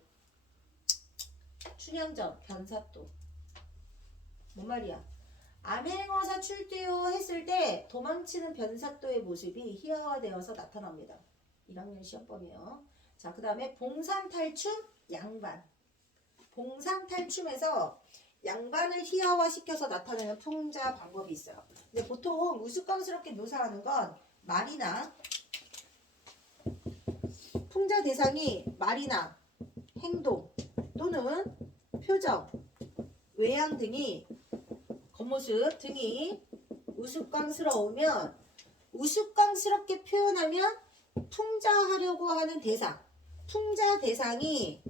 뭔 말이야? 암행어사 출두요 했을 때 도망치는 변사또의 모습이 희화화되어서 나타납니다. 1학년 시험범이에요. 자, 그 다음에 봉산탈춤, 양반. 봉산탈춤에서 양반을 희화화시켜서 나타내는 풍자 방법이 있어요. 근데 보통 우스꽝스럽게 묘사하는 건 말이나 풍자 대상이 말이나 행동 또는 표정, 외양 등이 겉모습 등이 우스꽝스러우면 우스꽝스럽게 표현하면 풍자하려고 하는 대상, 풍자 대상이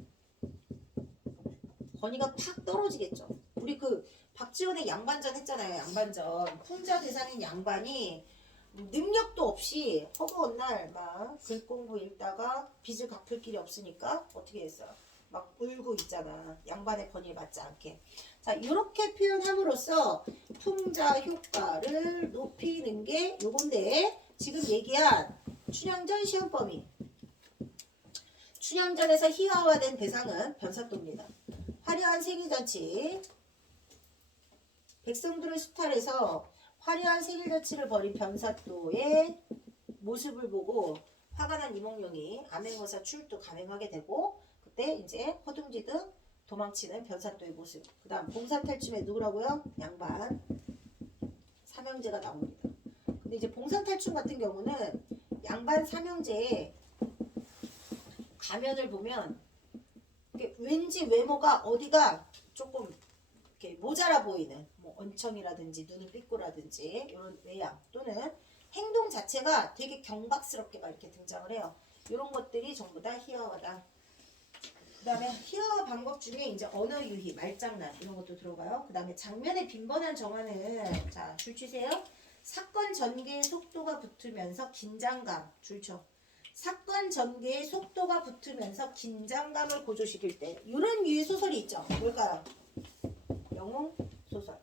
권위가 팍 떨어지겠죠. 우리 그 박지원의 양반전 했잖아요. 양반전. 풍자 대상인 양반이 능력도 없이 허구한 날 막 글 공부 읽다가 빚을 갚을 길이 없으니까 어떻게 했어요? 막 울고 있잖아. 양반의 권위에 맞지 않게. 자, 이렇게 표현함으로써 풍자 효과를 높이는 게 요건데, 지금 얘기한 춘향전 시험 범위. 춘향전에서 희화화된 대상은 변사또입니다. 화려한 생일잔치, 백성들을 수탈해서 화려한 생일잔치를 벌인 변사또의 모습을 보고 화가 난 이몽룡이 암행어사 출두 감행하게 되고, 그때 이제 허둥지둥 도망치는 변사또의 모습. 그 다음 봉산탈춤에 누구라고요? 양반 삼형제가 나옵니다. 근데 이제 봉산탈춤 같은 경우는 양반 삼형제의 가면을 보면 왠지 외모가 어디가 조금 이렇게 모자라 보이는, 뭐 언청이라든지 눈은 삐꼬라든지 이런 외양 또는 행동 자체가 되게 경박스럽게 막 이렇게 등장을 해요. 이런 것들이 전부 다 희화화다. 그 다음에 희화화 방법 중에 이제 언어 유희, 말장난 이런 것도 들어가요. 그 다음에 장면의 빈번한 정화는, 자, 줄 치세요. 사건 전개의 속도가 붙으면서 긴장감, 줄 쳐. 사건 전개의 속도가 붙으면서 긴장감을 고조시킬 때 이런 유의 소설이 있죠. 뭘까요? 영웅 소설.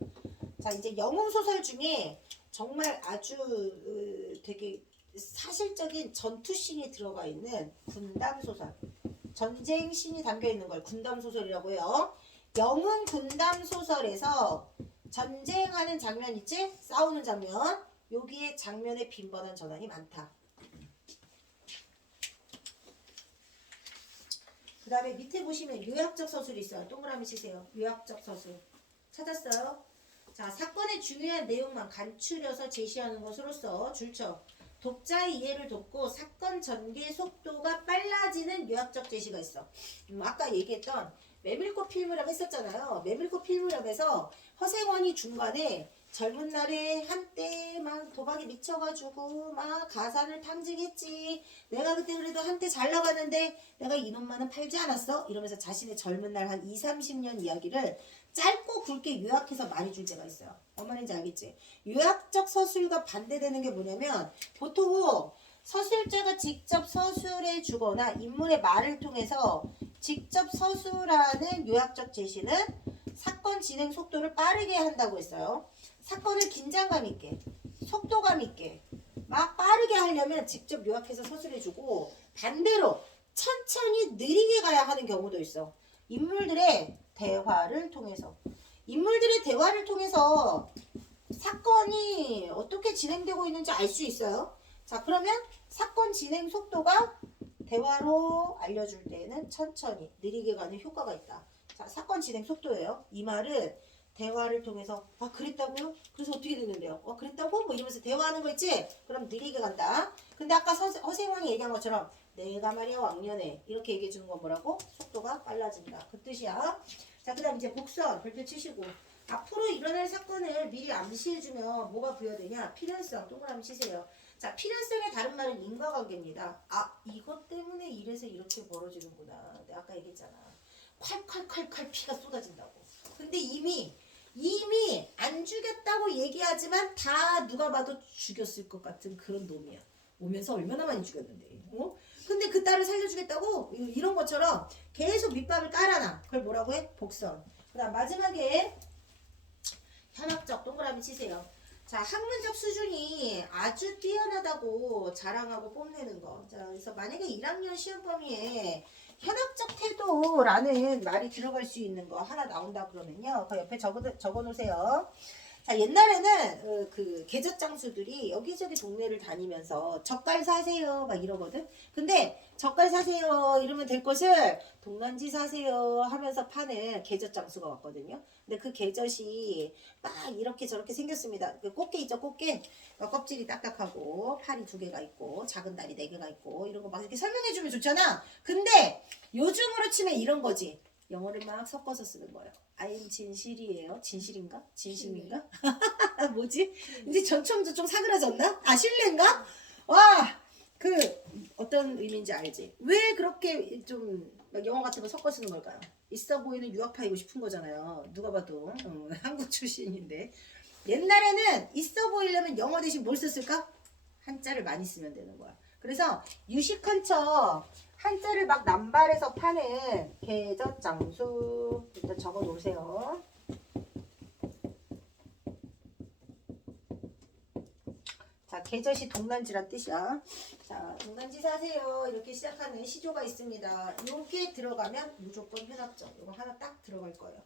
자, 이제 영웅 소설 중에 정말 아주 되게 사실적인 전투씬이 들어가 있는 군담 소설. 전쟁 씬이 담겨 있는 걸 군담 소설이라고 해요. 영웅 군담 소설에서 전쟁하는 장면 있지? 싸우는 장면. 여기에 장면에 빈번한 전환이 많다. 그 다음에 밑에 보시면 요약적 서술이 있어요. 동그라미 치세요. 요약적 서술. 찾았어요? 자, 사건의 중요한 내용만 간추려서 제시하는 것으로서 줄쳐 독자의 이해를 돕고 사건 전개 속도가 빨라지는 요약적 제시가 있어. 아까 얘기했던 메밀꽃 필무렵 했었잖아요. 메밀꽃 필무렵에서 허생원이 중간에 젊은 날에 한때 막 도박에 미쳐가지고 막 가산을 탕직했지. 내가 그때 그래도 한때 잘 나갔는데 내가 이놈만은 팔지 않았어? 이러면서 자신의 젊은 날 한 20, 30년 이야기를 짧고 굵게 요약해서 말해줄 때가 있어요. 뭔 말인지 알겠지? 요약적 서술과 반대되는 게 뭐냐면 보통 서술자가 직접 서술해 주거나 인물의 말을 통해서 직접 서술하는 요약적 제시는 사건 진행 속도를 빠르게 한다고 했어요. 사건을 긴장감 있게, 속도감 있게 막 빠르게 하려면 직접 요약해서 서술해주고 반대로 천천히 느리게 가야 하는 경우도 있어. 인물들의 대화를 통해서 사건이 어떻게 진행되고 있는지 알 수 있어요. 자, 그러면 사건 진행 속도가 대화로 알려줄 때에는 천천히 느리게 가는 효과가 있다. 자, 사건 진행 속도예요. 이 말은 대화를 통해서 아 그랬다고요? 그래서 어떻게 됐는데요? 그랬다고? 뭐 이러면서 대화하는 거 있지? 그럼 느리게 간다. 근데 아까 허생왕이 얘기한 것처럼 내가 말이야 왕년에 이렇게 얘기해 주는 건 뭐라고? 속도가 빨라진다. 그 뜻이야. 자, 그 다음 이제 복선 별표 치시고 앞으로 일어날 사건을 미리 암시해주면 뭐가 부여되냐? 필연성 동그라미 치세요. 자, 필연성의 다른 말은 인과관계입니다. 아, 이것 때문에 이래서 이렇게 벌어지는구나. 내가 아까 얘기했잖아. 콸콸콸콸 피가 쏟아진다고. 근데 이미 안 죽였다고 얘기하지만 다 누가 봐도 죽였을 것 같은 그런 놈이야. 오면서 얼마나 많이 죽였는데. 근데 그 딸을 살려주겠다고? 이런 것처럼 계속 밑밥을 깔아놔. 그걸 뭐라고 해? 복선. 그 다음 마지막에 현학적 동그라미 치세요. 자, 학문적 수준이 아주 뛰어나다고 자랑하고 뽐내는 거. 자, 그래서 만약에 1학년 시험 범위에 현학적 태도라는 말이 들어갈 수 있는 거 하나 나온다 그러면요. 그 옆에 적어 놓으세요. 자, 옛날에는 그 계젖장수들이 여기저기 동네를 다니면서 젓갈 사세요 막 이러거든. 근데 젓갈 사세요 이러면 될 것을 동란지 사세요 하면서 파는 계젖장수가 왔거든요. 근데 그 계젖이 막 이렇게 저렇게 생겼습니다. 그 꽃게 있죠, 꽃게. 껍질이 딱딱하고 팔이 2개가 있고 작은 다리 4개가 있고 이런 거 막 이렇게 설명해주면 좋잖아. 근데 요즘으로 치면 이런 거지. 영어를 막 섞어서 쓰는 거예요. I'm 진실이에요. 진실인가? 진심인가? 뭐지? 이제 전청도 좀 사그라졌나? 아, 실례인가? 와, 그 어떤 의미인지 알지? 왜 그렇게 좀 영어 같은 거 섞어 쓰는 걸까요? 있어 보이는 유학파이고 싶은 거잖아요. 누가 봐도 한국 출신인데 옛날에는 있어 보이려면 영어 대신 뭘 썼을까? 한자를 많이 쓰면 되는 거야. 그래서 유식한 척 한자를 막 남발해서 파는 계젖장수 일단 적어 놓으세요. 자, 계젖이 동란지란 뜻이야. 자, 동란지 사세요. 이렇게 시작하는 시조가 있습니다. 요게 들어가면 무조건 현학적. 이거 하나 딱 들어갈 거예요.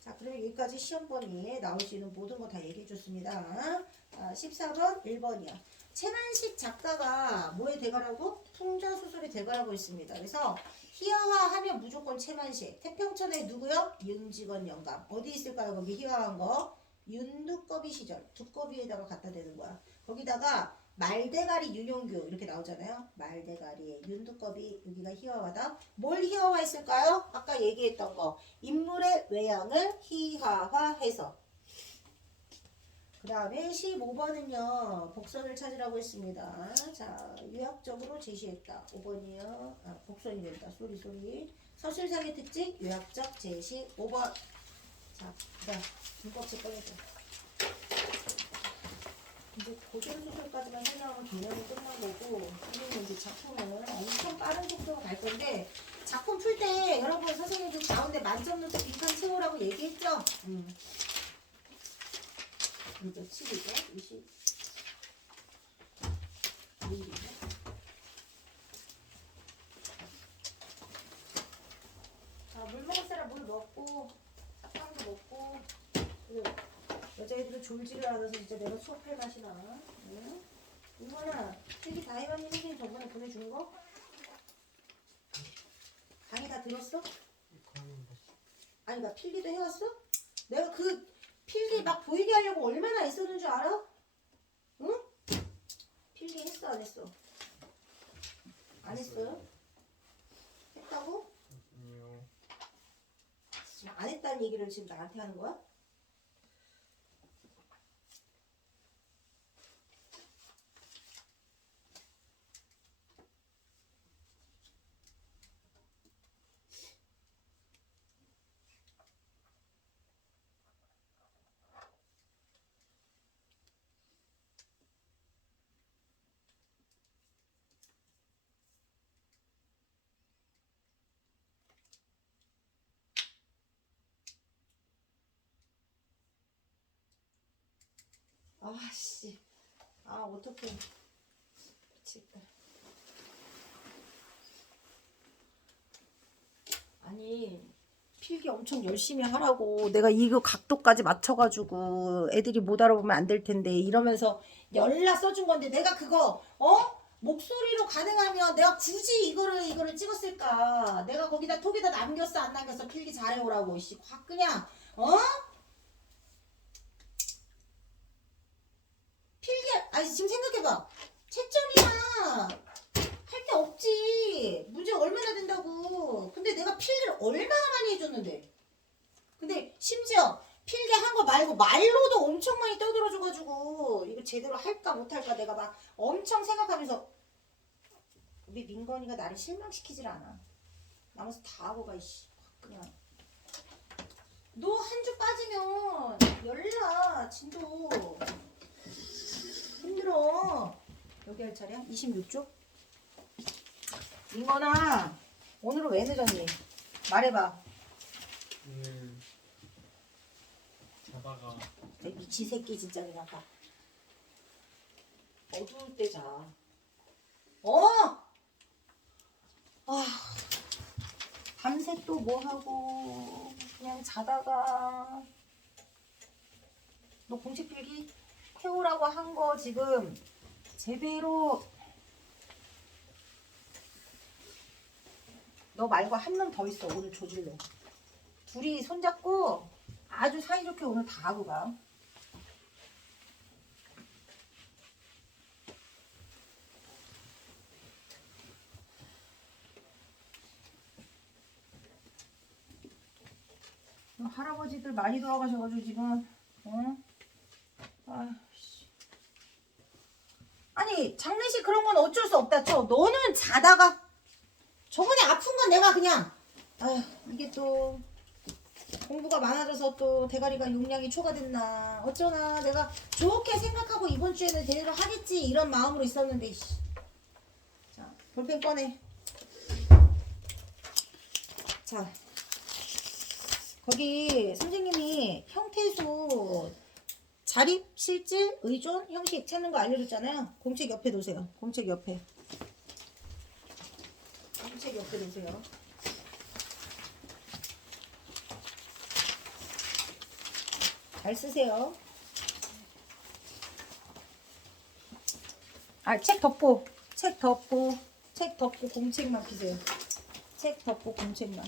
자, 그러면 여기까지 시험 범위에 나올 수 있는 모든 거 다 얘기해 줬습니다. 14번 1번이야. 최만식 작가가 뭐의 대가라고? 풍자소설의 대가라고 있습니다. 그래서 희화화하면 무조건 최만식. 태평천에 누구요? 윤직원 영감. 어디 있을까요? 거기 희화한 거. 윤두꺼비 시절. 두꺼비에다가 갖다 대는 거야. 거기다가 말대가리 윤용규 이렇게 나오잖아요. 말대가리에 윤두꺼비 여기가 희화화다. 뭘 희화화했을까요? 아까 얘기했던 거. 인물의 외양을 희화화해서. 그 다음에 15번은요. 복선을 찾으라고 했습니다. 자, 요약적으로 제시했다. 5번이요. 복선이 된다. 소리. 서술상의 특징 요약적 제시 5번. 자, 문법집 꺼내줘. 이제 고전소설까지만 설명하면 개념이 끝난 거고 우리는 이제 작품은 엄청 빠른 속도로 갈 건데 작품 풀 때 여러분 선생님들 가운데 만점 넣고 빈칸 채우라고 얘기했죠? 이제 10이죠? 20 자, 물 먹을 사람 물 먹고 닭강도 먹고 여자애들은 졸지를 않아서 진짜 내가 수업할 맛이 나. 응? 이거나 필기 다 해봤니? 선생님 저번에 보내준 거? 강의 다 들었어? 아니 나 필기도 해왔어? 내가 그 필기 막 보이게 하려고 얼마나 애썼는 줄 알아? 응? 필기 했어 안 했어? 안 했어요? 했다고? 아니요. 지금 안 했다는 얘기를 지금 나한테 하는 거야? 아씨, 아 어떡해, 미치겠다. 아니 필기 엄청 열심히 하라고 내가 이거 각도까지 맞춰가지고 애들이 못 알아보면 안 될 텐데 이러면서 연락 써준 건데 내가 그거 목소리로 가능하면 내가 굳이 이거를 찍었을까? 내가 거기다 톡에다 남겼어 안 남겼어? 필기 잘해오라고 확 그냥 필기 아니 지금 생각해봐 채점이야 할 게 없지 문제 얼마나 된다고 근데 내가 필기를 얼마나 많이 해줬는데 근데 심지어 필기 한 거 말고 말로도 엄청 많이 떠들어줘가지고 이거 제대로 할까 못할까 내가 막 엄청 생각하면서 우리 민건이가 나를 실망시키질 않아 나머지 다 하고 가 이씨 그냥 너 한 주 빠지면 열나 진도 힘들어 여기 할 차례야? 26조? 민건아 오늘은 왜 늦었니? 말해봐 오늘 자다가 이 미친 새끼 진짜 그냥 봐 어두울 때 자. 밤새 또 뭐 하고 그냥 자다가 너 공식 필기 해오라고 한 거 지금 제대로 너 말고 한 명 더 있어 오늘 조질래 둘이 손잡고 아주 사이좋게 오늘 다 하고 가 할아버지들 많이 돌아가셔가지고 지금 아니 장례식 그런 건 어쩔 수 없다 쳐 너는 자다가 저번에 아픈 건 내가 그냥 이게 또 공부가 많아져서 또 대가리가 용량이 초과됐나 어쩌나 내가 좋게 생각하고 이번 주에는 제대로 하겠지 이런 마음으로 있었는데 자 볼펜 꺼내 자 거기 선생님이 형태소 자립, 실질, 의존, 형식 찾는 거 알려줬잖아요. 공책 옆에 놓으세요. 공책 옆에. 공책 옆에 놓으세요. 잘 쓰세요. 책 덮고, 책 덮고, 책 덮고 공책만 피세요. 책 덮고 공책만.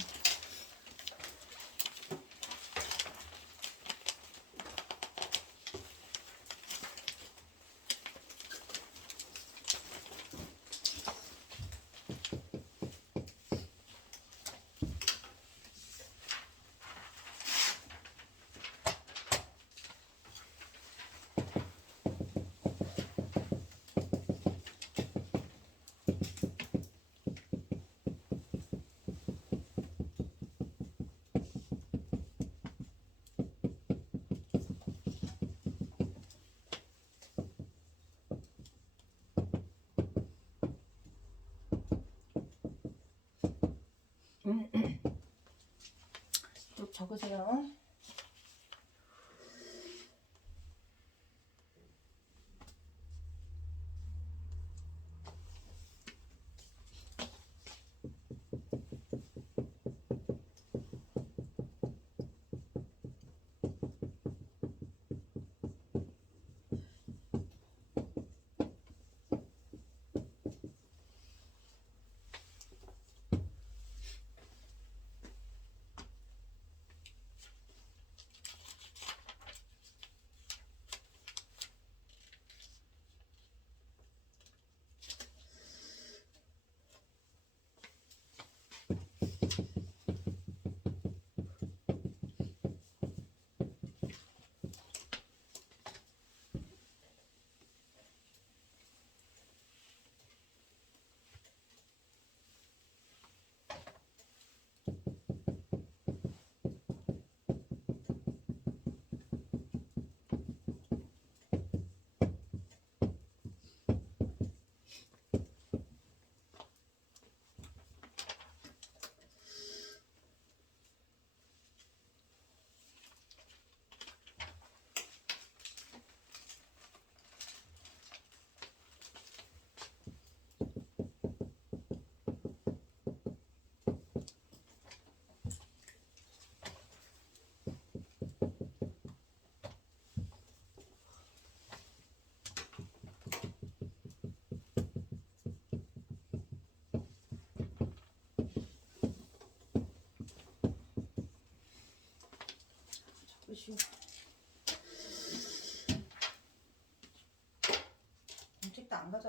또 적으세요.